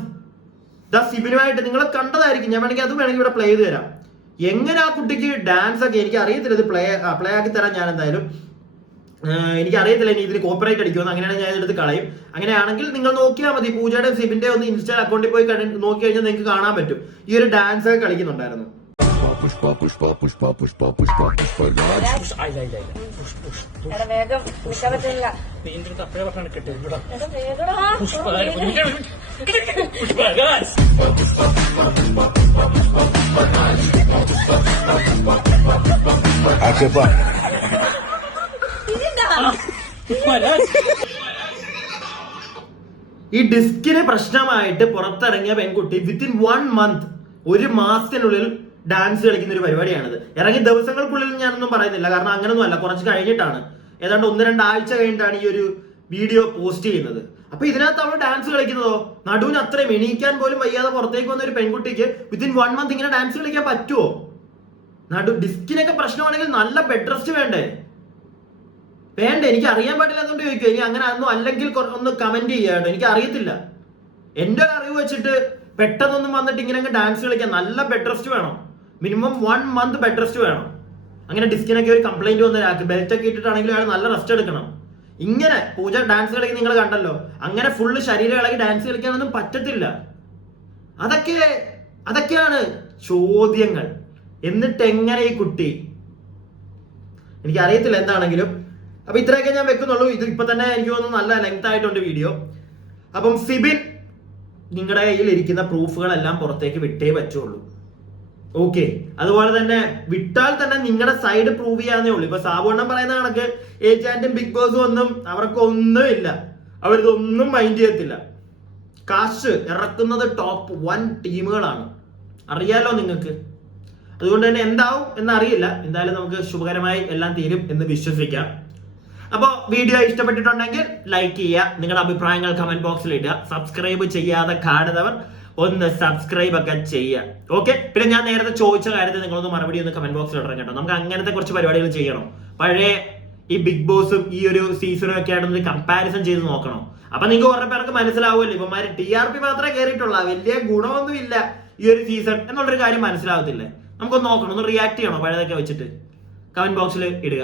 സിബിനുമായിട്ട് നിങ്ങൾ കണ്ടതായിരിക്കും. ഞാൻ വേണമെങ്കിൽ ഇവിടെ പ്ലേ ചെയ്ത് തരാം. എങ്ങനെ ആ കുട്ടിക്ക് ഡാൻസ് ഒക്കെ എനിക്ക് അറിയത്തില്ല. ഇത് പ്ലേ ആക്കി തരാൻ ഞാൻ എന്തായാലും എനിക്ക് അറിയത്തില്ല ഇനി ഇതിന് കോപ്പറേറ്റ് അടിക്കുമെന്ന്. അങ്ങനെയാണെങ്കിൽ ഞാൻ ഇതെടുത്ത് കളയും. അങ്ങനെയാണെങ്കിൽ നിങ്ങൾ നോക്കിയാൽ മതി. പൂജയുടെ സിബിന്റെ ഒന്ന് ഇൻസ്റ്റാ അക്കൗണ്ടിൽ പോയി നോക്കി കഴിഞ്ഞാൽ നിങ്ങൾക്ക് കാണാൻ പറ്റും. ഈ ഒരു ഡാൻസ് ഒക്കെ കളിക്കുന്നുണ്ടായിരുന്നു. പുഷ്പ പുഷ്പ പുഷ്പ പുഷ്പ പുഷ്പ പുഷ്പ വേഗം നിൽക്കാൻ പറ്റില്ല. ഈ ഡിസ്കിന് പ്രശ്നമായിട്ട് പുറത്തിറങ്ങിയ പെൺകുട്ടി വിത്തിൻ 1 month, 1 മാസത്തിനുള്ളിൽ ഡാൻസ് കളിക്കുന്ന ഒരു പരിപാടിയാണിത്. ഇറങ്ങിയ ദിവസങ്ങൾക്കുള്ളിൽ ഞാനൊന്നും പറയുന്നില്ല, കാരണം അങ്ങനൊന്നും അല്ല, കുറച്ച് കഴിഞ്ഞിട്ടാണ്. ഏതാണ്ട് 1-2 ആഴ്ച കഴിഞ്ഞിട്ടാണ് ഈ ഒരു വീഡിയോ പോസ്റ്റ് ചെയ്യുന്നത്. അപ്പൊ ഇതിനകത്ത് അവൾ ഡാൻസ് കളിക്കുന്നതോ നടുവിന് അത്രയും എണീക്കാൻ പോലും വയ്യാതെ പുറത്തേക്ക് വന്ന ഒരു പെൺകുട്ടിക്ക് വിത്തിൻ 1 month ഇങ്ങനെ ഡാൻസ് കളിക്കാൻ പറ്റുമോ? ഡിസ്കിനൊക്കെ പ്രശ്നമാണെങ്കിൽ നല്ല ബെഡ് റെസ്റ്റ് വേണ്ടേ? എനിക്ക് അറിയാൻ പാടില്ലാത്തതുകൊണ്ട് ചോദിക്കുക. ഇനി അങ്ങനെ ഒന്നും അല്ലെങ്കിൽ ഒന്ന് കമന്റ് ചെയ്യാട്ടോ. എനിക്ക് അറിയത്തില്ല. എന്റെ അറിവ് വെച്ചിട്ട് പെട്ടെന്നൊന്നും വന്നിട്ട് ഇങ്ങനെ ഡാൻസ് കളിക്കാൻ നല്ല ബെഡ് റെസ്റ്റ് വേണം. മിനിമം 1 month ബെഡ് റെസ്റ്റ് വേണം. അങ്ങനെ ഡിസ്കിനൊക്കെ ഒരു കംപ്ലൈന്റ് വന്ന ഒരാൾക്ക് ബെൽറ്റ് ഒക്കെ ഇട്ടിട്ടാണെങ്കിലും അയാൾ നല്ല റെസ്റ്റ് എടുക്കണം. ഇങ്ങനെ പൂജ ഡാൻസ് കളിക്കാൻ നിങ്ങൾ കണ്ടല്ലോ, അങ്ങനെ ഫുള്ള് ശരീരം ഇളകി ഡാൻസ് കളിക്കാനൊന്നും പറ്റത്തില്ല. അതൊക്കെയാണ് ചോദ്യങ്ങൾ. എന്നിട്ട് എങ്ങനെ ഈ കുട്ടി, എനിക്കറിയത്തില്ല എന്താണെങ്കിലും. അപ്പൊ ഇത്രയൊക്കെ ഞാൻ വെക്കുന്നുള്ളൂ. ഇത് ഇപ്പൊ തന്നെ എനിക്ക് തോന്നുന്നു നല്ല ലെങ്ത് ആയിട്ടുണ്ട് വീഡിയോ. അപ്പം സിബിൻ, നിങ്ങളുടെ കയ്യിൽ ഇരിക്കുന്ന പ്രൂഫുകളെല്ലാം പുറത്തേക്ക് വിട്ടേ പറ്റുള്ളൂ. ഓക്കെ, അതുപോലെ തന്നെ വിട്ടാൽ തന്നെ നിങ്ങളുടെ സൈഡ് പ്രൂവ് ചെയ്യാന്നേ ഉള്ളൂ. ഇപ്പൊ സാബുണ്ണൻ പറയുന്ന കണക്ക് ഏജാന്റും ബിഗ് ബോസും ഒന്നും അവർക്കൊന്നും ഇല്ല, അവരിതൊന്നും മൈൻഡ് ചെയ്യത്തില്ല. കാശ് ഇറക്കുന്നത് ടോപ്പ് 1 ടീമുകളാണ്, അറിയാലോ നിങ്ങൾക്ക്. അതുകൊണ്ട് തന്നെ എന്താവും എന്നറിയില്ല. എന്തായാലും നമുക്ക് ശുഭകരമായി എല്ലാം തീരും എന്ന് വിശ്വസിക്കാം. അപ്പോൾ വീഡിയോ ഇഷ്ടപ്പെട്ടിട്ടുണ്ടെങ്കിൽ ലൈക്ക് ചെയ്യുക, നിങ്ങളുടെ അഭിപ്രായങ്ങൾ കമന്റ് ബോക്സിൽ ഇടുക. സബ്സ്ക്രൈബ് ചെയ്യാതെ കാണുന്നവർ ഒന്ന് സബ്സ്ക്രൈബ് ഒക്കെ ചെയ്യുക. ഓക്കെ, പിന്നെ ഞാൻ നേരത്തെ ചോദിച്ച കാര്യത്തിൽ നിങ്ങളൊന്ന് മറുപടി ഒന്ന് കമന്റ് ബോക്സിൽ ഇടണം കേട്ടോ. നമുക്ക് അങ്ങനത്തെ കുറച്ച് പരിപാടികൾ ചെയ്യണം. പഴയ ഈ ബിഗ് ബോസും ഈ ഒരു സീസണും ഒക്കെ ആയിട്ടൊന്ന് കമ്പാരിസൺ ചെയ്ത് നോക്കണം. അപ്പൊ നിങ്ങൾക്ക് കുറെ പേർക്ക് മനസ്സിലാവുമല്ലോ, ഇവന്മാര് TRP മാത്രമേ കയറിയിട്ടുള്ളൂ, വലിയ ഗുണമൊന്നും ഇല്ല ഈ ഒരു സീസൺ എന്നുള്ളൊരു കാര്യം മനസ്സിലാവത്തില്ലേ. നമുക്കൊന്ന് നോക്കണം, ഒന്ന് റിയാക്ട് ചെയ്യണം പഴയതൊക്കെ വെച്ചിട്ട്. കമന്റ് ബോക്സിൽ ഇടുക.